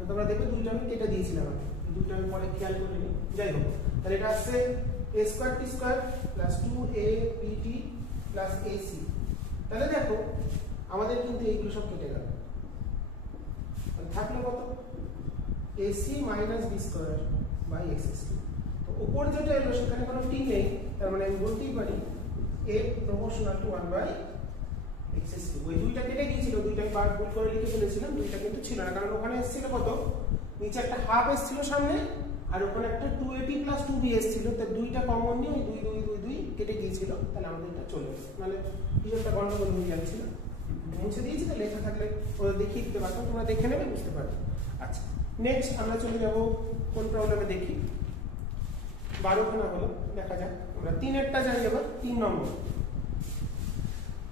তোমরা দেখবে দুইটা আমি কেটে দিয়েছিলাম, দুইটা আমি পরে খেয়াল করে নিই, যাই হোক, তাহলে এটা আসছে a square t square plus 2abt plus ac, তাহলে দেখো আমাদের কিন্তু এইগুলো সব কেটে গেল, তাহলে থাকলো কত ac minus b square by x cube, তো উপর যেটা এলো সেখানে কোনো t নেই, তার মানে আমি বলতেই পারি a proportional to 1 by x cube, ওই দুইটা কেটে গিয়েছিল, দুইটা আমি পার্ট ভুল করে লিখে ফেলেছিলাম, দুইটা কিন্তু ছিল না, কারণ ওখানে এসেছিল কত, নিচে একটা হাফ এসেছিল সামনে, আর ওখানে একটা 280 প্লাস 2b এসেছিল, তাই দুইটা কমন নিয়ে ওই 2 2 2 2 কেটে গিয়েছিল, তাহলে আমাদের এটা চলে গেছে, মানে কিছু একটা গন্ডগোল হয়ে যাচ্ছিল, মুছে দিয়েছি, তাহলে লেখা থাকলে ওরা দেখিয়ে দিতে পারতাম, তোমরা দেখে নেবে, বুঝতে পারবে। আচ্ছা নেক্সট আমরা চলে যাব কোন প্রবলেমে দেখি, 12খানা হলো, দেখা যাক, আমরা 3-এরটা যাই এবার, 3 নম্বর,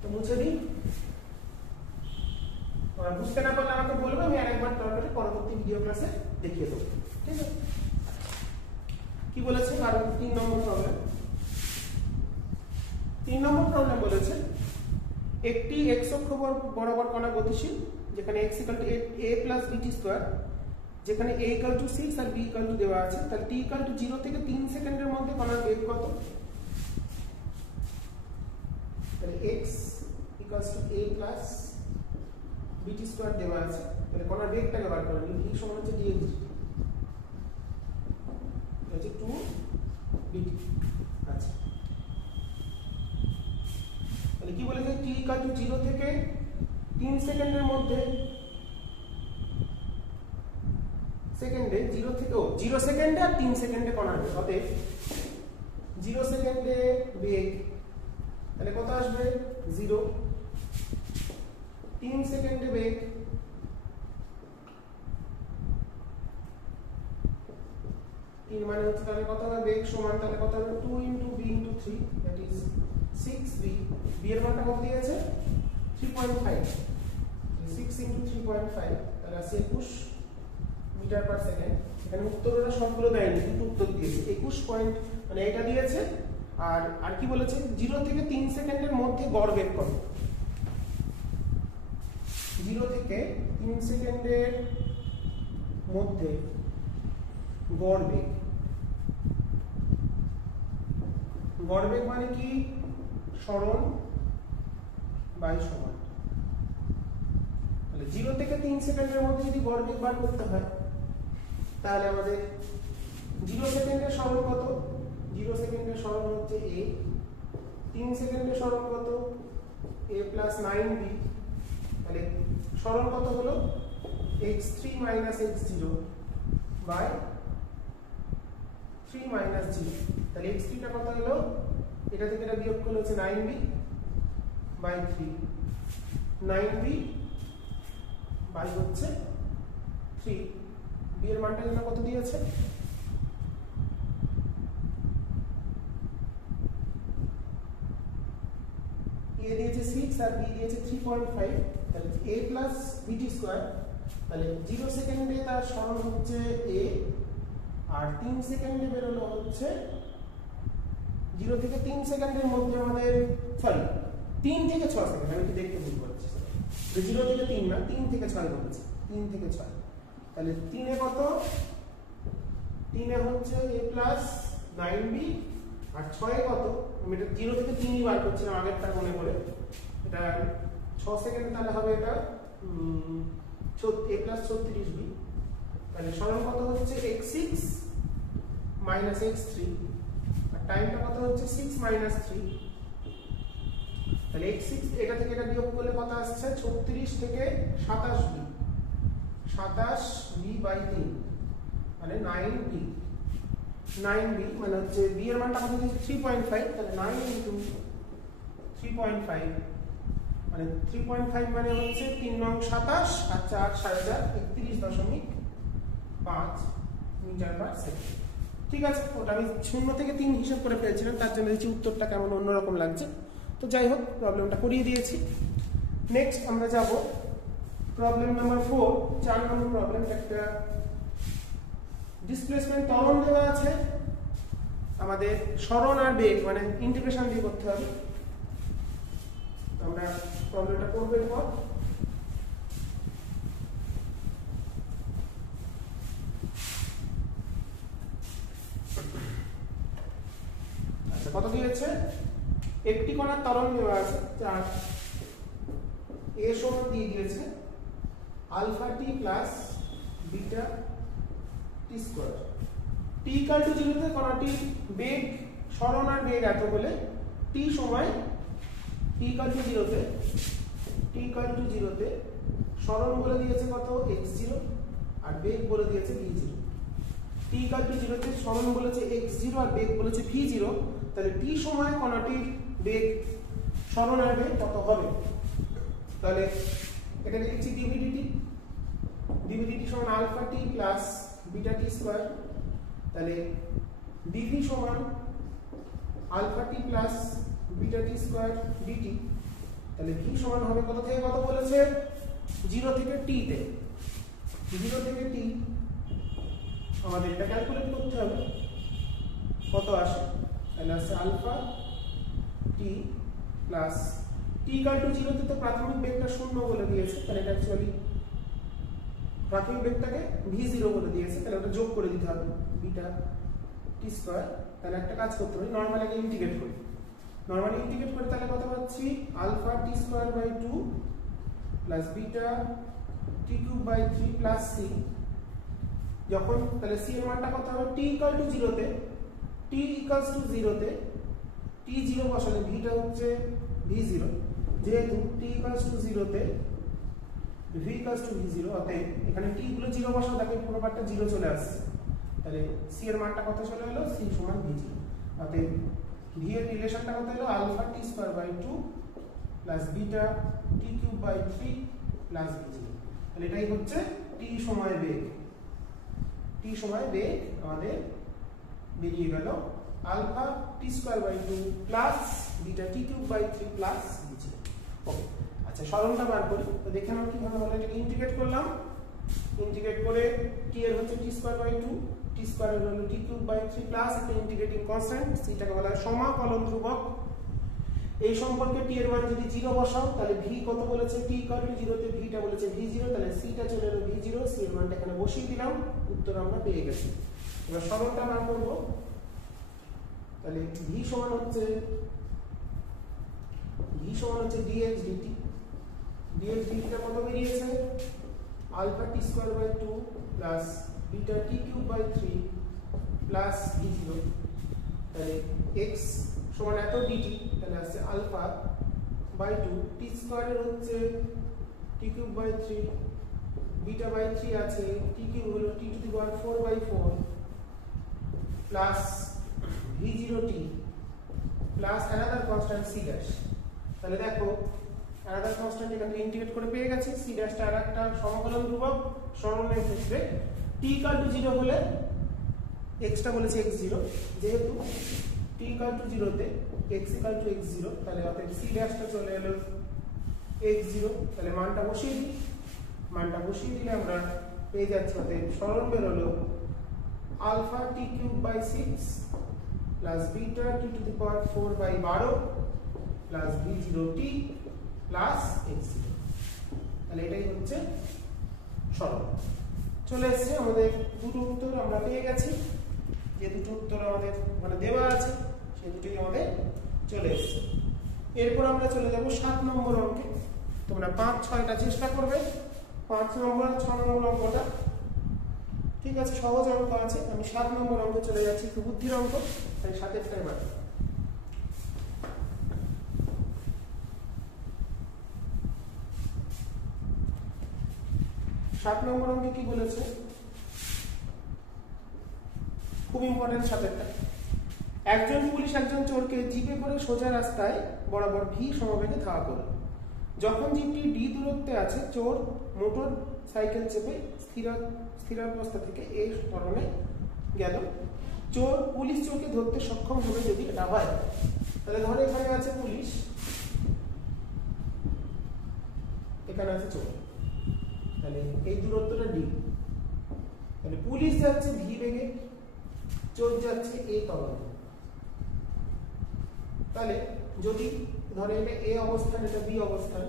তো মুছে দিই, বুঝতে না পারলে আমাকে বলবে, আমি আরেকবার তারপরে পরবর্তী ভিডিও ক্লাসে দেখিয়ে দেবো, ঠিক আছে? কি বলেছে 3 নম্বর প্রবলেম, 3 নম্বর প্রবলেম বলেছে একটি x অক্ষ বরাবর কণা গতিশীল, যেখানে x = a + bt স্কয়ার, যেখানে a = 6 আর b = দেওয়া আছে, তাহলে t = 0 থেকে 3 সেকেন্ডের মধ্যে কণার বেগ কত, তাহলে x = a + bt স্কয়ার দেওয়া আছে, তাহলে কণার বেগটাকে বার করে নিই, v সমান হচ্ছে dx হচ্ছে 2bt, আচ্ছা তাহলে কি বলেছে t = 0 থেকে 3 সেকেন্ডের মধ্যে, সেকেন্ডে 0 থেকে 0 সেকেন্ডে আর 3 সেকেন্ডে কণার বেগ, অতএব 0 সেকেন্ডে বেগ, তাহলে কত আসবে 0, 3 সেকেন্ডে বেগ, মানে হচ্ছে তাহলে কত হবে বেগ সমান, তাহলে কত হবে 2 * b * 3 that is 6b, b এর মানটা কত দিয়েছে 3.5, 6 * 3.5 তাহলে আসে 21 মিটার পার সেকেন্ড, এখানে উত্তরটা সবগুলো দেয়নি, দুটো উত্তর দিয়েছে 21 পয়েন্ট, মানে এটা দিয়েছে, আর কি বলেছে 0 থেকে 3 সেকেন্ডের মধ্যে গড় বেগ কত, 0 থেকে 3 সেকেন্ডের মধ্যে গড় বেগ, গড় বেগ মানে কি সরণ বাই সমান, তাহলে 0 থেকে 3 সেকেন্ডের মধ্যে যদি গড় বেগ বার করতে হয়, তাহলে আমাদের 0 সেকেন্ডের সরণ কত, 0 সেকেন্ডের সরণ হচ্ছে a, 3 সেকেন্ডের সরণ কত a + 9b, তাহলে সরণ কত হলো x3 - x0 বাই 3 - 0, তাহলে x3 টা কত হলো, এটা থেকে এটা বিয়োগ করলে হচ্ছে 9b বাই 3, 9b বাই হচ্ছে 3, b এর মানটা যেন কত দিয়েছে, a দিয়েছে 6 আর b দিয়েছে 3.5, তাহলে a + bt স্কয়ার, তাহলে 0 সেকেন্ডে তার সরণ হচ্ছে a, আর 3 সেকেন্ডে বেরোলো হচ্ছে 0 থেকে 3 সেকেন্ডের মধ্যে আমাদের, সরি 3 থেকে 6 সেকেন্ড, আমি কি দেখতে ভুল করছি, 0 থেকে 3 না 3 থেকে 6 বলেছি, 3 থেকে 6, তাহলে 3 এ কত, 3 এ হচ্ছে a প্লাস 9b, আর 6 এ কত, আমি এটা 0 থেকে 3ই বার করছিলাম আগেরটা মনে করে, এটা 6 সেকেন্ড তাহলে হবে এটা a প্লাস 36b, তাহলে সরণ কত হচ্ছে x6 মাইনাস x3, আর টাইমটা কত হচ্ছে 6 মাইনাস 3, তাহলে x6 এটা থেকে এটা বিয়োগ করলে কত আসছে 36 থেকে 27b, 27b বাই 3 মানে 9b, 9b মানে হচ্ছে b এর মানটা কত হচ্ছে 3.5, তাহলে 9 ইনটু 3.5 মানে 3.5 মানে হচ্ছে 3 নং 27 আর 4 4.5 31.5 মিটার পার সেকেন্ড। ঠিক আছে, ওটা আমি 0 থেকে 3 হিসাব করে ফেলছিলাম, তার জন্য দেখছি উত্তরটা কেমন অন্যরকম লাগছে। তো যাই হোক, প্রবলেমটা করিয়ে দিয়েছি। নেক্সট আমরা যাব প্রবলেম নাম্বার 4, 4 নম্বর প্রবলেম। একটা ডিসপ্লেসমেন্ট ত্বরণ দেওয়া আছে, আমাদের সরণ আর বেগ মানে ইন্টিগ্রেশন দিয়ে করতে হবে। আমরা প্রবলেমটা করব এরপর। আচ্ছা, কত দিয়েছে, একটি কণার ত্বরণ দেওয়া আছে 4, a সমান দিয়ে দিয়েছে alpha t plus beta t square. t equal to 0 তে কণাটির বেগ, সরণ আর বেগ এত বলে t সময় t ইকুয়াল টু 0 তে সরণ বলে দিয়েছে কত x0 আর বেগ বলে দিয়েছে v0। t ইকুয়াল টু 0 তে সরণ বলেছে x0 আর বেগ বলেছে v0, তাহলে t সময় কণাটির বেগ, সরণ আর বেগ কত হবে। তাহলে এখানে লিখছি dv/dt সমান alpha t plus beta t square, তাহলে dv সমান alpha t plus beta t square dt, তাহলে v সমান হবে কত থেকে কত বলেছে 0 থেকে t তে, 0 থেকে t আমাদের এটা ক্যালকুলেট করতে হবে কত আসে, তাহলে আসছে alpha t plus t equal to 0 তে তো প্রাথমিক বেগটা 0 বলে দিয়েছে, তাহলে এটা অ্যাকচুয়ালি প্রাথমিক বেগটাকে v0 বলে দিয়েছে, তাহলে ওটা যোগ করে দিতে হবে বিটা টি স্কয়ার। তাহলে একটা কাজ করতে হবে, নরমালি আগে ইন্টিগ্রেট করি, নরমালি ইন্টিগ্রেট করে তাহলে কত পাচ্ছি alpha t square by 2 plus beta t cube by 3 plus c, যখন তাহলে c এর মানটা কত হবে t ইকুয়াল টু 0 তে, t ইকুয়ালস টু 0 তে t 0 বসালে v টা হচ্ছে v0, যেহেতু t ইকুয়ালস টু 0 তে v ইকুয়ালস টু v0, অতএব এখানে t গুলো 0 বসালে দেখো পুরো পার্টটা 0 চলে আসছে, তাহলে c এর মানটা কত চলে এলো c সমান v0, অতএব v এর রিলেশনটা কত হলো alpha t square by 2 plus beta t cube by 3 plus v0। তাহলে এটাই হচ্ছে t সময় বেগ, t সময় বেগ আমাদের বেরিয়ে গেল alpha t square by 2 plus beta t cube by 3 plus v0। Okay, আচ্ছা সরণটা বার করি, তো দেখে নাও কিভাবে হলো। এটাকে ইন্টিগ্রেট করলাম, ইন্টিগ্রেট করে t এর হচ্ছে টি স্কয়ার বাই 2, টি স্কয়ার এর হলো টি কিউব বাই 3 প্লাস একটা ইন্টিগ্রেটিং কনস্ট্যান্ট, সেটাকে বলা হয় সমাকলন ধ্রুবক। এই সম্পর্কে t এর মান যদি 0 বসাও তাহলে v কত বলেছে t ইকুয়াল টু 0 তে v টা বলেছে v0, তাহলে c টা চলে এলো v0, c এর মানটা এখানে বসিয়ে দিলাম, উত্তর আমরা পেয়ে গেছি। এবার সরলটা বার করব, তাহলে v সমান হচ্ছে dx dt, dx dt টা কত বেরিয়েছে alpha t square by 2 plus beta t cube by 3 plus v0, তাহলে x সমান এত dt, তাহলে আসছে আলফা বাই 2 টি স্কয়ার এর হচ্ছে T cube by 3, beta by 3 আছে, টি কিউব হলো T to the power 4 by 4 plus v0t plus another constant c dash. তাহলে দেখো অ্যানাদার কনস্ট্যান্ট এখান থেকে ইন্টিগ্রেট করে পেয়ে গেছি, c ড্যাশটা আরেকটা সমাকলন ধ্রুবক। সরণের ক্ষেত্রে t ইকুয়াল টু 0 হলে x টা বলেছে x0, যেহেতু t ইকুয়াল টু 0 তে x ইকুয়াল টু x0, তাহলে অতএব c ড্যাশটা চলে এলো x0, তাহলে মানটা বসিয়ে দিই, মানটা বসিয়ে দিলে আমরা পেয়ে যাচ্ছি অতএব সরণ বের হলো alpha t cube by 6 plus beta t to the power 4 by 12 plus v0t plus x0। তাহলে এটাই হচ্ছে সরণ। চলে এসেছে আমাদের দুটো উত্তর আমরা পেয়ে গেছি। যে দুটো উত্তর আমাদের মানে দেওয়া আছে সেই দুটোই আমাদের চলে এসেছে। এরপর আমরা চলে যাব 7 নম্বর অঙ্কে। তোমরা 5, 6টা চেষ্টা করবে। 5 নম্বর 6 নম্বর অঙ্কটা ঠিক আছে, সহজ অঙ্ক আছে। আমি 7 নম্বর অঙ্কে চলে যাচ্ছি, একটু বুদ্ধির অঙ্ক, তাই 7এর টাইম আছে। 7 নম্বর অঙ্কে কি বলেছে, খুব ইম্পর্টেন্ট 7এরটা। একজন পুলিশ একজন চোরকে জিপে করে সোজা রাস্তায় বরাবর ভি সমবেগে ধাওয়া করল। যখন জিপটি ডি দূরত্বে আছে, চোর মোটর সাইকেল চেপে স্থিরাবস্থা থেকে এই ধরনে গেল। পুলিশ চোরকে ধরতে সক্ষম হবে যদি এটা হয়। তাহলে ধরো এখানে আছে পুলিশ, এখানে আছে চোর, তাহলে এই দূরত্বটা ডি। তাহলে পুলিশ যাচ্ছে ভি বেগে, চোর যাচ্ছে এ তরঙ্গে। তাহলে যদি ধরো এটা এ অবস্থান, এটা বি অবস্থান,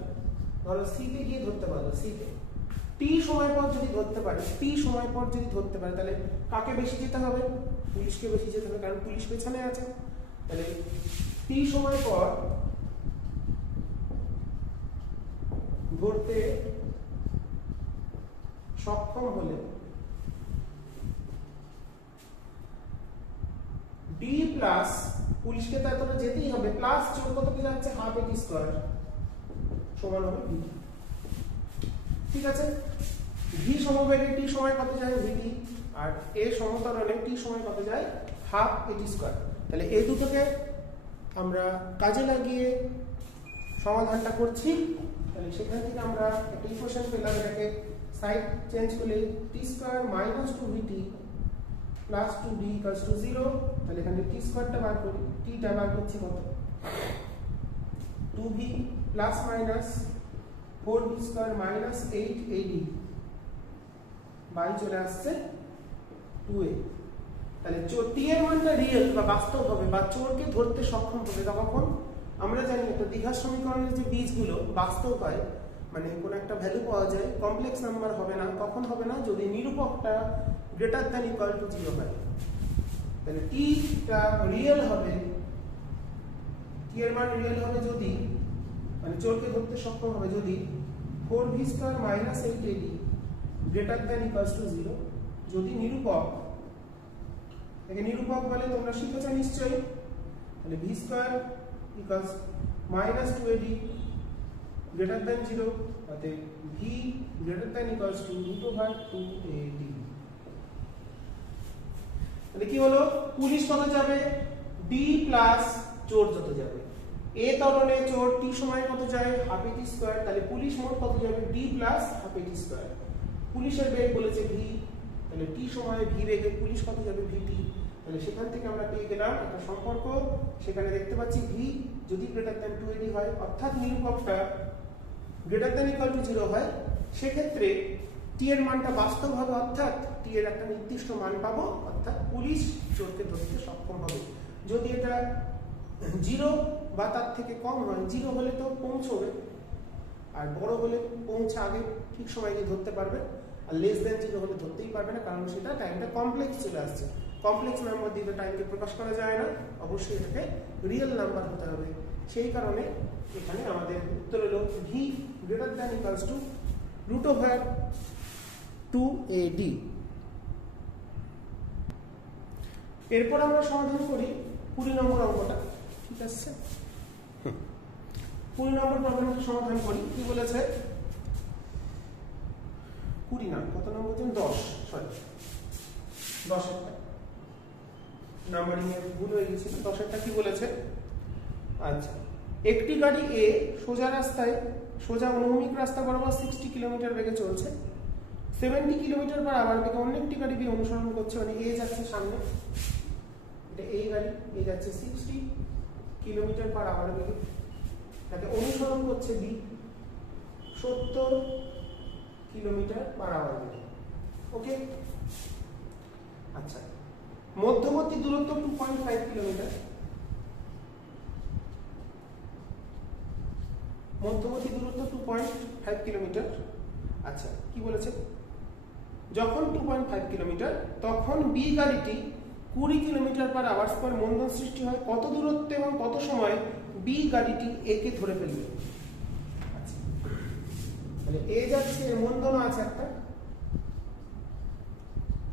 ধরো সি তে গিয়ে ধরতে পারলো, সি তে টি সময় পর যদি ধরতে পারে, তাহলে কাকে বেশি যেতে হবে? পুলিশকে বেশি যেতে হবে, কারণ পুলিশ পেছনে আছে। তাহলে টি সময় পর ধরতে সক্ষম হলে ডি প্লাস, পুলিশকে তো এতটা যেতেই হবে, প্লাস চোর কতটা যাচ্ছে হাফ এটি স্কয়ার সমান হবে ভি। ঠিক আছে, ভি সমবেগে টি সময় কত যায় ভিটি, আর এ সমতরণে টি সময় কত যায় হাফ এটি স্কয়ার। তাহলে এই দুটোকে আমরা কাজে লাগিয়ে সমাধানটা করছি। তাহলে সেখান থেকে আমরা একটা ইকুয়েশন পেলাম, এটাকে সাইড চেঞ্জ করলে T square minus 2vt plus 2d equals to 0। তাহলে এখানে টি স্কয়ারটা বার করি, টিটা বার করছি কত 2v plus minus 4v square minus 8ad by চলে আসছে 2a। তাহলে টি এর মানটা রিয়েল বা বাস্তব হবে বা চোরকে ধরতে সক্ষম হবে তখন আমরা জানি একটা দ্বিঘাত সমীকরণের যে বীজগুলো বাস্তব হয়, মানে কোন একটা ভ্যালু পাওয়া যায়, কমপ্লেক্স নাম্বার হবে না। কখন হবে না? যদি নিরূপকটা গ্রেটার দ্যান ইকুয়াল টু 0 হয়। তাহলে টি টা রিয়েল হবে, টি এর মান রিয়েল হবে যদি, মানে চোরকে ধরতে সক্ষম হবে যদি 4v square minus 8ad greater than equal to 0। যদি নিরূপক, একে নিরূপক বলে তোমরা শিখেছো নিশ্চয়ই। তাহলে v square equals minus 2ad greater than 0, অতএব v greater than equals to √2ad। তাহলে কি হলো, পুলিশ কত যাবে ডি প্লাস চোর যত যাবে, এ তরণে চোর টি সময় কত যায় হাফ এটি স্কয়ার। তাহলে পুলিশ মোট কত যাবে D plus half a t square. পুলিশের বেগ বলেছে ভি, তাহলে টি সময়ে ভি বেগে পুলিশ কত যাবে ভিটি। তাহলে সেখান থেকে আমরা পেয়ে গেলাম একটা সম্পর্ক, সেখানে দেখতে পাচ্ছি ভি যদি গ্রেটার দ্যান 2ad হয়, অর্থাৎ নিরূপকটা গ্রেটার দ্যান ইকুয়াল টু 0 হয়, সেক্ষেত্রে টি এর মানটা বাস্তব হবে, অর্থাৎ টি এর একটা নির্দিষ্ট মান পাবো, অর্থাৎ পুলিশ চোরকে ধরতে সক্ষম হবে। যদি এটা 0 বা তার থেকে কম হয়, 0 হলে তো পৌঁছবে, আর বড় হলে পৌঁছে আগে ঠিক সময় গিয়ে ধরতে পারবে, আর লেস দ্যান 0 হলে ধরতেই পারবে না, কারণ সেটা টাইমটা কমপ্লেক্স চলে আসছে। কমপ্লেক্স নাম্বার দিয়ে টাইমকে প্রকাশ করা যায় না, অবশ্যই এটাকে রিয়েল নাম্বার হতে হবে। সেই কারণে এখানে আমাদের উত্তর হলো V greater than equals to √2ad। এরপর আমরা সমাধান করি 20 নম্বর অঙ্কটা। ঠিক আছে, 20 নম্বর প্রবলেমটা সমাধান করি। কি বলেছে 20 না, কত নম্বর জন 10, সরি 10এরটা নাম্বারিং এর ভুল হয়ে গেছিল। 10এরটা কি বলেছে, আচ্ছা, একটি গাড়ি এ সোজা অনুভূমিক রাস্তা বরাবর 60 কিলোমিটার বেগে চলছে, 70 কিলোমিটার পার আওয়ার বেগে অন্য একটি গাড়ি বি অনুসরণ করছে, মানে এ যাচ্ছে সামনে, এটা এই গাড়ি এ যাচ্ছে 60 কিলোমিটার পার আওয়ার বেগে, তাকে অনুসরণ করছে বি 70 কিলোমিটার পার আওয়ার বেগে। ওকে, আচ্ছা, মধ্যবর্তী দূরত্ব 2.5 কিলোমিটার, মধ্যবর্তী দূরত্ব 2.5 কিলোমিটার। আচ্ছা, কি বলেছে, যখন 2.5 কিলোমিটার তখন বি গাড়িটি 20 কিলোমিটার পার আওয়ার্স পর মন্দন সৃষ্টি হয় কত দূরত্বে এবং কত সময় বি গাড়িটি এ কে ধরে ফেলবে। মানে এ যাচ্ছে, মন্দন আছে একটা,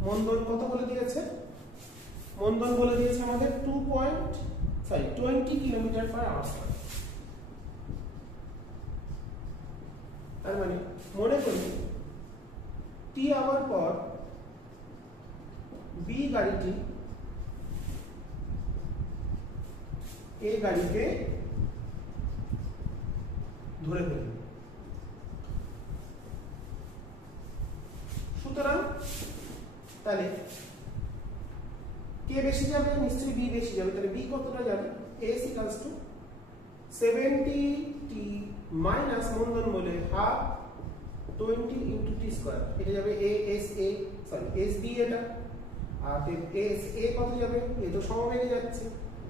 মন্দন কত বলে দিয়েছে, মন্দন বলে দিয়েছে আমাদের 20 কিলোমিটার পার আওয়ার্স। তার মানে মনে করি টি আওয়ার পর বি গাড়িটি এ গাড়িকে ধরে ফেলবে। সুতরাং তাহলে কে বেশি যাবে, নিশ্চয়ই বি বেশি যাবে। তাহলে বি কতটা যাবে, s equals to 70t minus মন্দন বলে হাফ 20 ইনটু টি স্কয়ার। এটা যাবে SB এটা, আর SA কত যাবে, এ তো সমবেগে যাচ্ছে,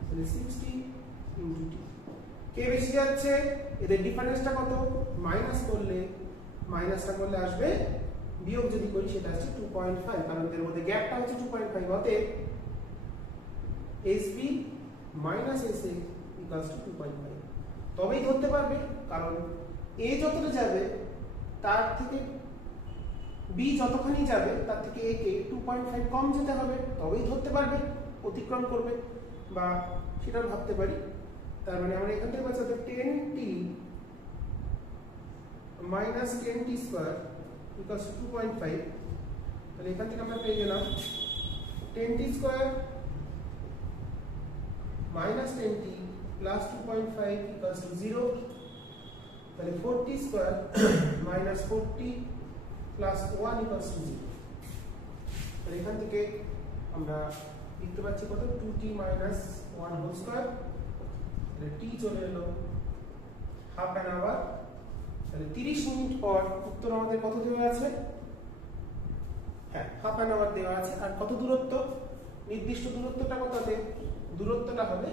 তাহলে 60 ইনটু টি। কে বেশি যাচ্ছে, এদের ডিফারেন্সটা কত, মাইনাসটা করলে আসবে, বিয়োগ যদি করি সেটা আসছে 2.5, কারণ এর মধ্যে গ্যাপটা হচ্ছে 2.5। অতএব SB minus SA equals to 2.5। তবেই ধরতে পারবে, কারণ A যতটা যাবে তার থেকে B যতখানি যাবে তার থেকে A কে 2.5 কম যেতে হবে, তবেই ধরতে পারবে, অতিক্রম করবে, বা সেটা ভাবতে পারি। তার মানে আমরা এখান থেকে পাচ্ছি 10t minus 10t square equals two 2.5। তাহলে এখান থেকে আমরা পেয়ে গেলাম 10t square minus 10t plus 2.5 equals to 0। তাহলে 4t square minus 4t plus 1 equals to 0। তাহলে এখান থেকে আমরা লিখতে পাচ্ছি কত, 2t মাইনাস 1 হোল স্কয়ার। তাহলে t চলে এলো হাফ অ্যান আওয়ার। তাহলে 30 মিনিট পর উত্তর আমাদের কত দেওয়া আছে, হ্যাঁ হাফ অ্যান আওয়ার দেওয়া আছে। আর কত দূরত্ব, নির্দিষ্ট দূরত্বটা কত হবে, দূরত্বটা হবে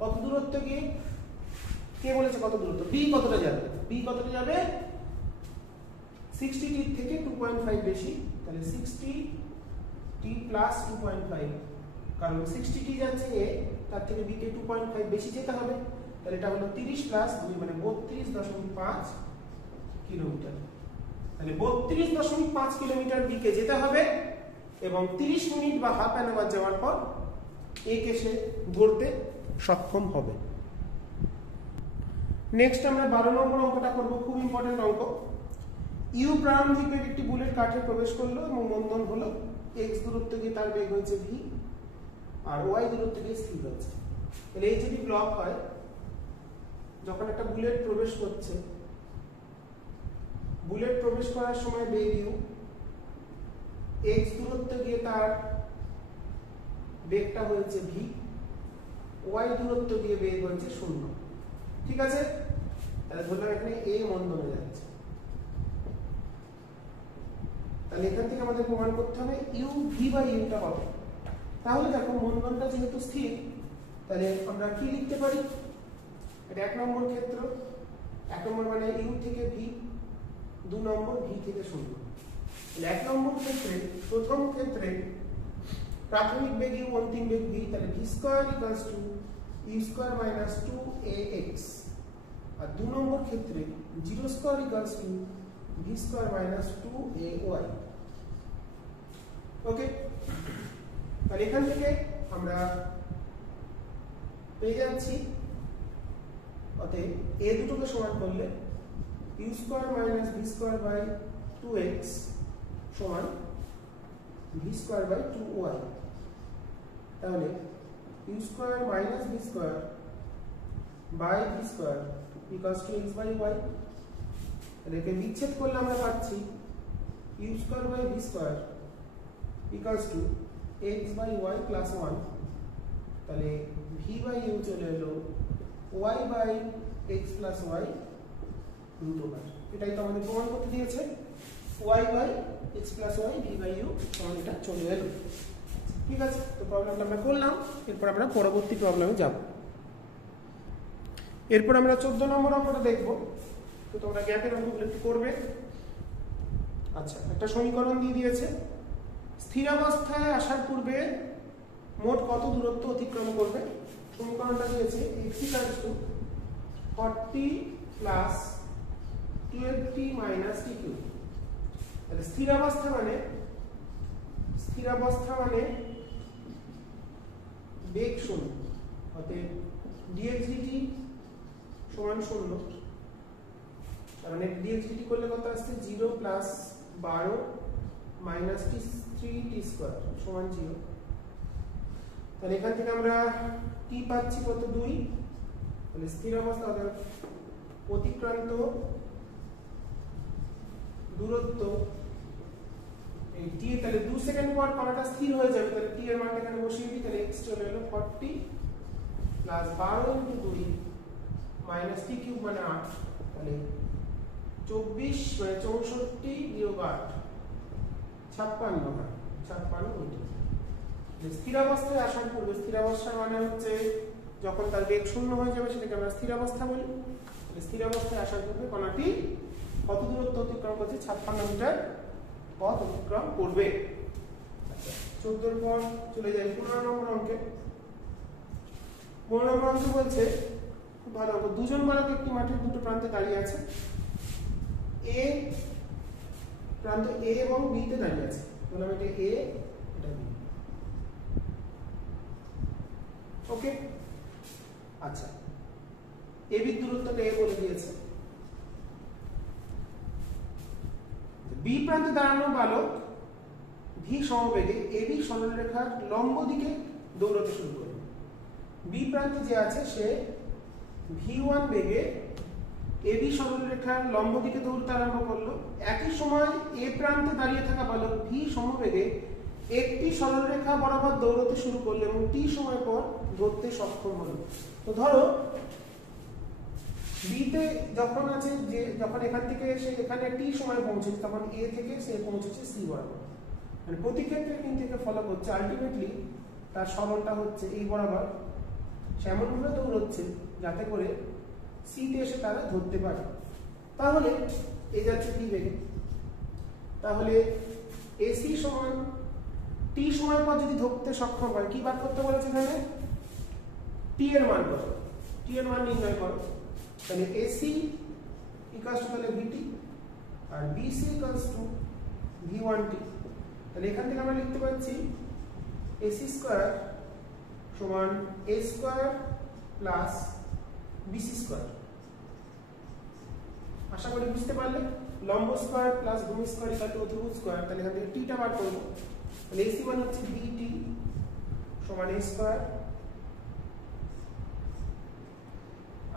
কত দূরত্ব গিয়ে, কে বলেছে কত দূরত্ব, বি কতটা যাবে, বি কতটা যাবে 60t থেকে 2.5 বেশি। তাহলে 60t প্লাস 2.5, কারণ 60t যাচ্ছে এ, তার থেকে বি কে 2.5 বেশি যেতে হবে। তাহলে এটা হলো 30 প্লাস 2 মানে 32.5 কিলোমিটার। তাহলে 32.5 কিলোমিটার বি কে যেতে হবে, এবং 30 মিনিট বা হাফ অ্যান আওয়ার যাওয়ার পর এ কে সে ধরতে সক্ষম হবে। নেক্সট আমরা 12 নম্বর অঙ্কটা করব, খুব ইম্পর্টেন্ট অঙ্ক। ইউ প্রারম্ভিক বেগ একটি বুলেট কাঠে প্রবেশ করলো এবং মন্দন হলো x দূরত্ব গিয়ে তার বেগ হয়েছে v, আর y দূরত্ব গিয়ে স্থির হয়েছে। তাহলে এই যদি ব্লক হয়, যখন একটা বুলেট প্রবেশ করছে, বুলেট প্রবেশ করার সময় বেগ u, x দূরত্ব গিয়ে তার বেগটা হয়েছে v, y দূরত্ব গিয়ে বেগ হয়েছে 0। ঠিক আছে, তাহলে ধরলাম এখানে a মন্দনে যাচ্ছে। তাহলে এখান থেকে আমাদের প্রমাণ করতে হবে u v বাই u টা কত। তাহলে দেখো মন্দনটা যেহেতু স্থির, তাহলে আমরা কি লিখতে পারি, এটা 1 নম্বর ক্ষেত্র, 1 নম্বর মানে u থেকে v, 2 নম্বর v থেকে 0। তাহলে 1 নম্বর ক্ষেত্রে, প্রথম ক্ষেত্রে প্রাথমিক বেগ u, অন্তিম বেগ v, তাহলে v square equals two u square minus 2ax। আর 2 নম্বর ক্ষেত্রে 0 square equals two v square minus 2ay। ওকে, তাহলে এখান থেকে আমরা পেয়ে যাচ্ছি, অতএব a দুটোকে সমান করলে u square minus v square by 2x সমান v স্কয়ার বাই 2y। তাহলে u square minus v square by v square equals to x by y। তাহলে একে বিচ্ছেদ করলে আমরা পাচ্ছি u square by v square equals to x by y plus 1। তাহলে v by u চলে এলো y by x plus y root over. এটাই তো আমাদের প্রমাণ করতে দিয়েছে, y by x plus y v by u সমান এটা চলে এলো। ঠিক আছে, তো প্রবলেমটা আমরা করলাম। এরপর আমরা পরবর্তী প্রবলেমে যাব। এরপর আমরা 14 নম্বর অঙ্কটা দেখব। তো তোমরা গ্যাপের অঙ্কগুলো একটু করবে। আচ্ছা, একটা সমীকরণ দিয়ে দিয়েছে, স্থিরাবস্থায় আসার পূর্বে মোট কত দূরত্ব অতিক্রম করবে। সমীকরণটা দিয়েছে x = 40 plus 12t minus t3। তাহলে স্থিরাবস্থা মানে বেগ শূন্য, অতএব dx dt সমান 0। তার মানে dx dt করলে কত আসছে 0 প্লাস 12 মাইনাস 3t স্কয়ার সমান 0। তাহলে এখান থেকে আমরা t পাচ্ছি কত 2। তাহলে স্থিরাবস্থা অতিক্রান্ত দূরত্ব এই t, তাহলে 2 সেকেন্ড পর কণাটা স্থির হয়ে যাবে। তাহলে t এর মানটা এখানে বসিয়ে দিই। তাহলে x চলে এলো 40 প্লাস 12 × 2 মাইনাস t কিউব মানে 8। তাহলে 24 মানে 64 বিয়োগ 8 56 মিটার। স্থিরাবস্থায় আসার পূর্বে, স্থিরাবস্থা মানে হচ্ছে যখন তার বেগ শূন্য হয়ে যাবে সেটাকে আমরা স্থিরাবস্থা বলি। স্থিরাবস্থায় আসার পূর্বে কণাটি কত দূরত্ব অতিক্রম করছে 56 মিটার পথ অতিক্রম করবে। আচ্ছা, 14 পর চলে যাই 15 নম্বর অঙ্কে। 15 নম্বর অঙ্কে বলছে, খুব ভালো অঙ্ক, দুজন বালক একটি মাঠের দুটো প্রান্তে দাঁড়িয়ে আছে। এ প্রান্ত এ এবং বি তে দাঁড়িয়ে আছে। বললাম এটা এ, এটা বি। ওকে, আচ্ছা, এ বি দূরত্বটা এ বলে দিয়েছে। বি প্রান্তে দাঁড়ানো বালক ভি সমবেগে এ বি সরলরেখার লম্ব দিকে দৌড়াতে শুরু করবে। বি প্রান্তে যে আছে সে v1 বেগে এ বি সরলরেখার লম্ব দিকে দৌড়তে আরম্ভ করলো। একই সময় এ প্রান্তে দাঁড়িয়ে থাকা বালক ভি সমবেগে একটি সরলরেখা বরাবর দৌড়তে শুরু করলো এবং টি সময় পর ধরতে সক্ষম হলো। তো ধরো বিতে যখন আছে, যে যখন এখান থেকে সে এখানে টি সময় পৌঁছেছে, তখন এ থেকে সে পৌঁছেছে সি বরাবর। মানে প্রতি ক্ষেত্রে কিন্তু একে ফলো করছে, আলটিমেটলি তার সরলটা হচ্ছে এই বরাবর। সে এমনভাবে দৌড়চ্ছে যাতে করে সিতে এসে তারা ধরতে পারে। তাহলে এই যাচ্ছে টি বেগে, তাহলে এসি সমান টি সময় পর যদি ধরতে সক্ষম হয়, কি বার করতে বলেছে এখানে? টি এর মান কত, টি এর মান নির্ণয় করো। তাহলে এসি ইকুয়ালস টু তাহলে ভিটি আর বিসি ইকুয়ালস টু v1t। তাহলে এখান থেকে আমরা লিখতে পাচ্ছি এসি স্কয়ার সমান a square plus BC square. আশা করি বুঝতে পারলে। লম্ব স্কয়ার প্লাস ভূমি স্কয়ার ইকুয়াল টু অতিভুজ স্কয়ার। তাহলে এখান থেকে টিটা বার করব। তাহলে এসি মানে হচ্ছে ভিটি সমান a স্কয়ার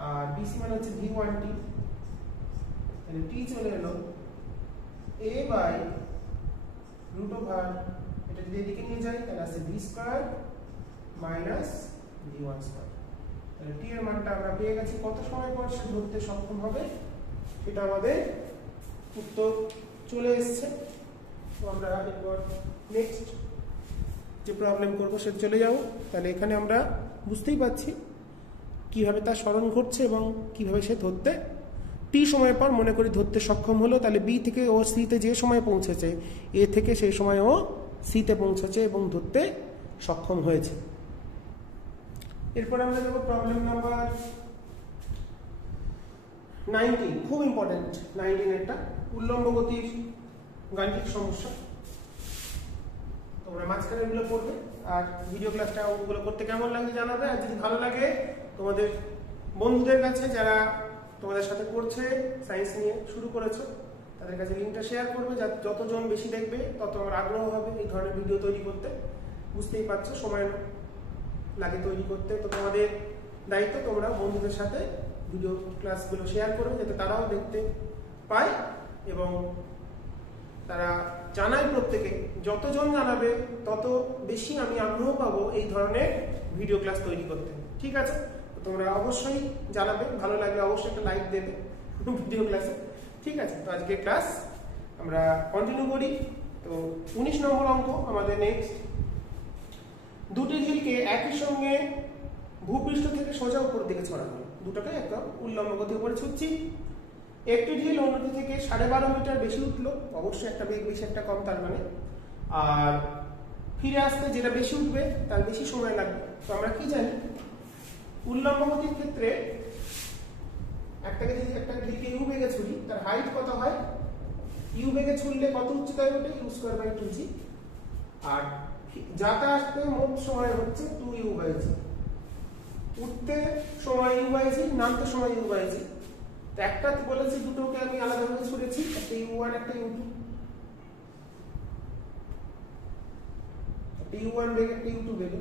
আর বিসি মানে হচ্ছে v1t। তাহলে টি চলে এলো a বাই রুট ওভার, এটা যদি এদিকে নিয়ে যাই তাহলে আসছে v square minus v1 square. তাহলে টি এর মানটা আমরা পেয়ে গেছি। কত সময় পর সে ধরতে সক্ষম হবে সেটা আমাদের উত্তর চলে এসেছে। তো আমরা এরপর নেক্সট যে প্রবলেম করব সেটা চলে যাব। তাহলে এখানে আমরা বুঝতেই পাচ্ছি কিভাবে তার স্মরণ ঘটছে এবং কিভাবে সে ধরতে টি সময় পর মনে করি ধরতে সক্ষম হলো। তাহলে বি থেকে ও সিতে যে সময় পৌঁছেছে, এ থেকে সেই সময় ও সিতে পৌঁছেছে এবং ধরতে সক্ষম হয়েছে। এরপর আমরা যাব প্রবলেম নাম্বার 19। খুব ইম্পর্টেন্ট 19 একটা উল্লম্ব গতির গাণিতিক সমস্যা। তোমরা মাঝখানে এগুলো পড়বে আর ভিডিও ক্লাসটা ওগুলো করতে কেমন লাগে জানাবে। আর যদি ভালো লাগে তোমাদের বন্ধুদের কাছে যারা তোমাদের সাথে পড়ছে, সায়েন্স নিয়ে শুরু করেছো, তাদের কাছে লিঙ্কটা শেয়ার করবে। যতজন বেশি দেখবে তত আমার আগ্রহ হবে এই ধরনের ভিডিও তৈরি করতে। বুঝতেই পারছো সময় লাগে তৈরি করতে। তো তোমাদের দায়িত্ব তোমরা বন্ধুদের সাথে ভিডিও ক্লাসগুলো শেয়ার করবে যাতে তারাও দেখতে পায় এবং তারা জানায়। প্রত্যেকে যতজন জানাবে তত বেশি আমি আগ্রহ পাবো এই ধরনের ভিডিও ক্লাস তৈরি করতে। ঠিক আছে, তোমরা অবশ্যই জানাবে, ভালো লাগলে অবশ্যই একটা লাইক দেবে ভিডিও ক্লাসে। ঠিক আছে, তো আজকে ক্লাস আমরা কন্টিনিউ করি। তো 19 নম্বর অঙ্ক আমাদের নেক্সট। দুটি ঢিলকে একই সঙ্গে ভূপৃষ্ঠ থেকে সোজা উপর দিকে ছড়ানো, দুটোকে একদম উল্লম্ব গতির উপরে ছুটছি। একটি ঢিল অন্যটি থেকে 12.5 মিটার বেশি উঠলো, অবশ্যই একটা বেগ বেশি একটা কম, তার মানে, আর ফিরে আসতে যেটা বেশি উঠবে তার বেশি সময় লাগবে। তো আমরা কি জানি, উল্লম্ব গতির ক্ষেত্রে একটা ঢিলকে ইউ বেগে ছুড়ি, তার হাইট কত হয়, ইউ বেগে ছুড়লে কত উচ্চতায় ওঠে, ইউ স্কয়ার বাই 2g, আর যাতে আসতে মোট সময় হচ্ছে 2u/g। উঠতে সময় u/g, নামতে সময় u/g। তো একটা বলেছি দুটোকে আমি আলাদাভাবে ছুড়েছি, একটা u1 একটা u2, একটা u1 বেগে একটা u2 বেগে।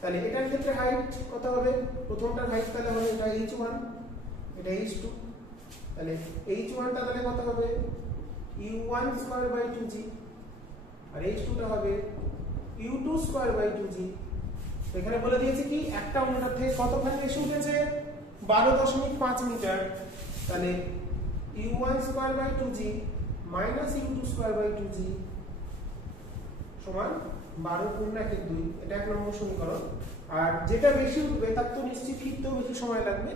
তাহলে এটার ক্ষেত্রে হাইট কত হবে, প্রথমটার হাইট তাহলে হবে এটা h1, এটা h2, তাহলে h1 টা তাহলে কত হবে u1 square by 2g, R h2 টা হবে u2 স্কয়ার বাই 2g। এখানে বলে দিয়েছে কি একটা অন্যটার থেকে কতখানি বেশি উঠেছে, 12.5 মিটার। তাহলে u1 square by 2g minus u2 square by 2g সমান 12 × 2। এটা 1 নম্বর সমীকরণ। আর যেটা বেশি উঠবে তার তো নিশ্চিত ফিরতেও বেশি সময় লাগবে।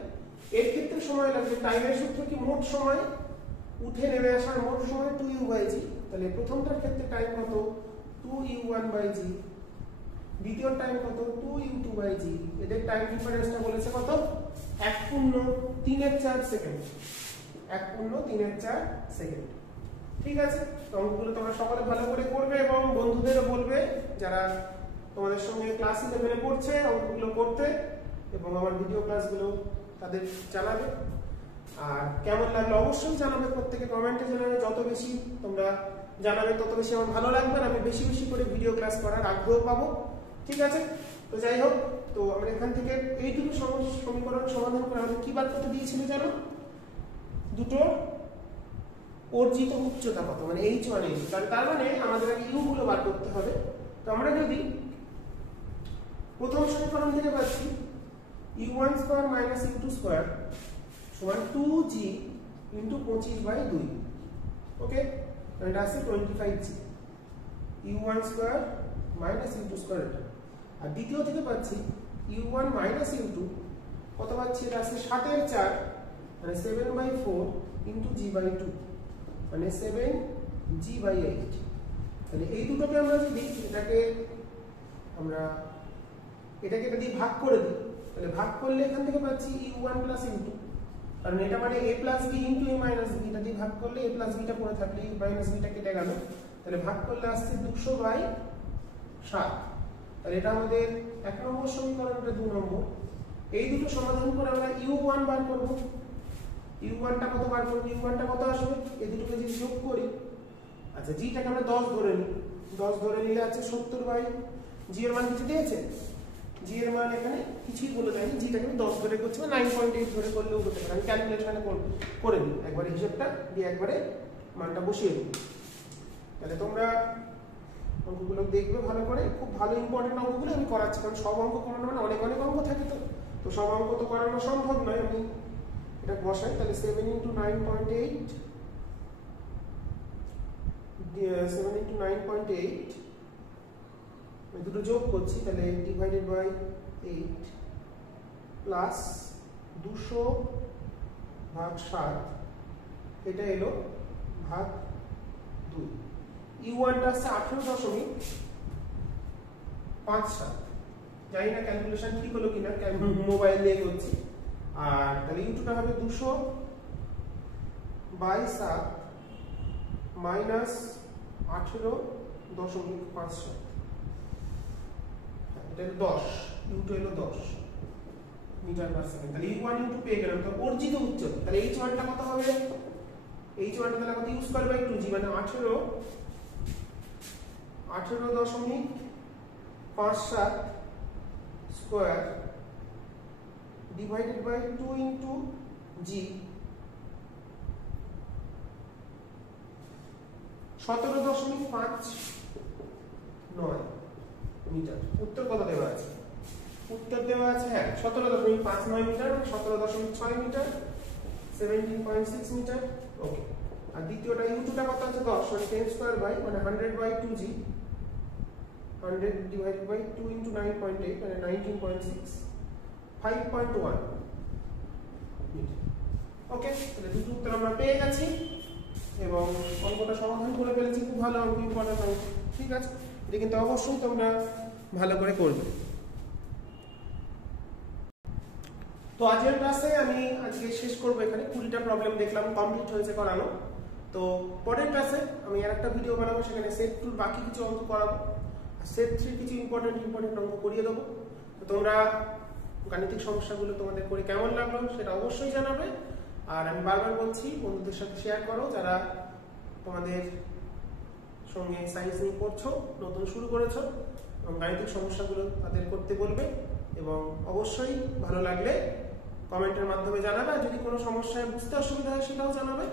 এর ক্ষেত্রে সময় লাগবে, টাইমের সূত্র কি, মোট সময় উঠে নেমে আসার মোট সময় 2u/g। তাহলে প্রথমটার ক্ষেত্রে টাইম কত, 2u1/g, দ্বিতীয় টাইম কত, 2u2/g। এদের টাইম ডিফারেন্সটা বলেছে কত, 1.3 সেকেন্ড, 1.3 সেকেন্ড। ঠিক আছে, তো অঙ্কগুলো তোমরা সকলে ভালো করে করবে এবং বন্ধুদেরও বলবে যারা তোমাদের সঙ্গে ক্লাস 11 পড়ছে অঙ্কগুলো করতে, এবং আমার ভিডিও ক্লাসগুলো তাদের জানাবে। আর কেমন লাগলো অবশ্যই জানাবে, প্রত্যেকে কমেন্টে জানাবে। যত বেশি তোমরা জানাবে তত বেশি আমার ভালো লাগবে, আমি বেশি বেশি করে ভিডিও ক্লাস করার আগ্রহ পাবো। ঠিক আছে, তো যাই হোক, তো আমরা এখান থেকে এই দুটো সমীকরণ সমাধান করে আমাদের কি বার করতে দিয়েছিল জানো, দুটো অর্জিত উচ্চতা কত, মানে h1 h2। তার মানে আমাদের আগে u গুলো বার করতে হবে। তো আমরা যদি প্রথম সমীকরণ থেকে পাচ্ছি u1 square minus u2 square সমান 2g ইনটু 25/2। ওকে, এটা আছে 25g, u1 square minus u2 square. আর দ্বিতীয় থেকে পাচ্ছি u1 মাইনাস u2 কত পাচ্ছি, এটা আছে 7/4, মানে 7/4 ইনটু g/2, মানে 7g/8। তাহলে এই দুটোকে আমরা যদি এটাকে যদি ভাগ করে দিই, তাহলে ভাগ করলে এখান থেকে পাচ্ছি u1 প্লাস u2, কারণ এটা মানে a plus b into a minus b। এটা দিয়ে ভাগ করলে a প্লাস b টা পড়ে থাকলে a মাইনাস b টা কেটে গেল, তাহলে ভাগ করলে আসছে 200/7। তাহলে এটা আমাদের 1 নম্বর সমীকরণ, এটা 2 নম্বর। এই দুটো সমাধান করে আমরা u1 বার করব। u1 টা কত বার করব, u1 টা কত আসবে, এই দুটোকে যদি যোগ করি, আচ্ছা g টাকে আমরা 10 ধরে নিই, 10 ধরে নিলে আছে 70/g এর মান কিছু দিয়েছে, g এর মান এখানে কিছুই বলে দেয়নি, g টাকে 10 ধরে করছি, 9.8 ধরে করলেও হতে পারে। আমি ক্যালকুলেশনে করে দিই একবারে হিসাবটা দিয়ে একবারে মানটা বসিয়ে দিই। তাহলে তোমরা অঙ্কগুলো দেখবে ভালো করে, খুব ভালো ইম্পর্টেন্ট অঙ্কগুলো আমি করাচ্ছি, কারণ সব অঙ্ক করানো মানে অনেক অনেক অঙ্ক থাকে, তো সব অঙ্ক তো করানো সম্ভব নয়। আমি এটা বসাই, তাহলে 7 × 9.8, 7 × 9.8 দুটো যোগ করছি, তাহলে ডিভাইডেড বাই 8 প্লাস 200/7, এটা এলো ভাগ 2। u1 টা আছে 18.57, জানি না ক্যালকুলেশন ঠিক হলো কিনা, মোবাইল দিয়ে করছি। আর তাহলে u2 টা হবে 200/7 মাইনাস 18.57, এটা হলো 10, u2 হলো 10 মিটার পার সেকেন্ড। তাহলে u1 u2 পেয়ে গেলাম। তো অর্জিত উচ্চতা, তাহলে h1 টা কত হবে, h1 টা তাহলে কত, u স্কয়ার বাই 2g, মানে 18.57 square divided by 2 into g, 17.59 metre. উত্তর কত দেওয়া আছে, উত্তর দেওয়া আছে, হ্যাঁ 17.59 মিটার, 17.6 মিটার, 17.6 মিটার। ওকে, আর দ্বিতীয়টা u2 টা কত আছে, 10, মানে 10 স্কয়ার বাই, মানে 100/2g, 100 ডিভাইডেড বাই 2 ইনটু 9.8, মানে 19.6, 5.1 মিটার। ওকে, তাহলে দুটো উত্তর আমরা পেয়ে গেছি এবং অঙ্কটা সমাধান করে ফেলেছি। খুব ভালো অঙ্ক, ইম্পর্টেন্ট অঙ্ক। ঠিক আছে, এটা কিন্তু অবশ্যই তোমরা ভালো করে করবে। তো আজকের ক্লাসে আমি আজকে শেষ করবো এখানে। 20টা প্রবলেম দেখলাম কমপ্লিট হয়েছে করানো। তো পরের ক্লাসে আমি আরেকটা ভিডিও বানাবো, সেখানে সেট 2 বাকি কিছু অঙ্ক করাবো, আর সেট 3 কিছু ইম্পর্টেন্ট অঙ্ক করিয়ে দেবো। তো তোমরা গাণিতিক সমস্যাগুলো তোমাদের করে কেমন লাগলো সেটা অবশ্যই জানাবে। আর আমি বারবার বলছি, বন্ধুদের সাথে শেয়ার করো যারা তোমাদের সঙ্গে সায়েন্স নিয়ে পড়ছো, নতুন শুরু করেছো, এবং গাণিতিক সমস্যাগুলো তাদের করতে বলবে। এবং অবশ্যই ভালো লাগলে কমেন্টের মাধ্যমে জানাবে, আর যদি কোনো সমস্যায় বুঝতে অসুবিধা হয় সেটাও জানাবে।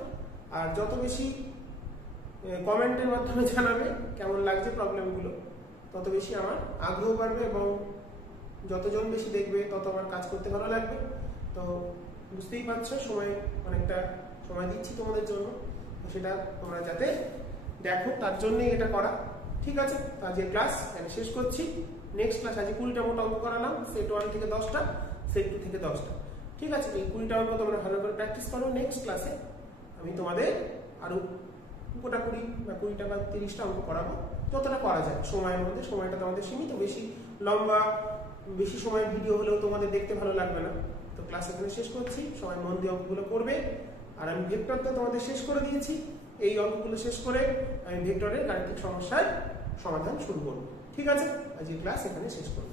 আর যত বেশি কমেন্টের মাধ্যমে জানাবে কেমন লাগছে প্রবলেমগুলো, তত বেশি আমার আগ্রহ বাড়বে এবং যতজন বেশি দেখবে তত আমার কাজ করতে ভালো লাগবে। তো বুঝতেই পারছো, অনেকটা সময় দিচ্ছি তোমাদের জন্য, সেটা তোমরা যাতে দেখো তার জন্যই এটা করা। ঠিক আছে, আজকে ক্লাস আমি শেষ করছি। নেক্সট ক্লাস আজকে 20টা মোট অঙ্ক করালাম, সেট 1 থেকে 10টা, সেট 2 থেকে 10টা। ঠিক আছে, এই 20টা অঙ্ক তোমরা ভালো করে প্র্যাকটিস করো। নেক্সট ক্লাসে আমি তোমাদের আরো গোটা 20টা বা 30টা অঙ্ক করাবো, যতটা করা যায় সময়ের মধ্যে। সময়টা তোমাদের সীমিত, বেশি লম্বা বেশি সময়ের ভিডিও হলেও তোমাদের দেখতে ভালো লাগবে না। তো ক্লাস এখানে শেষ করছি, সবাই মন দিয়ে অঙ্কগুলো করবে। আর আমি ভেক্টর তো তোমাদের শেষ করে দিয়েছি, এই অঙ্কগুলো শেষ করে আমি ভেক্টরের গাণিতিক সমস্যার সমাধান শুরু করব। ঠিক আছে, আজকে ক্লাস এখানে শেষ করব।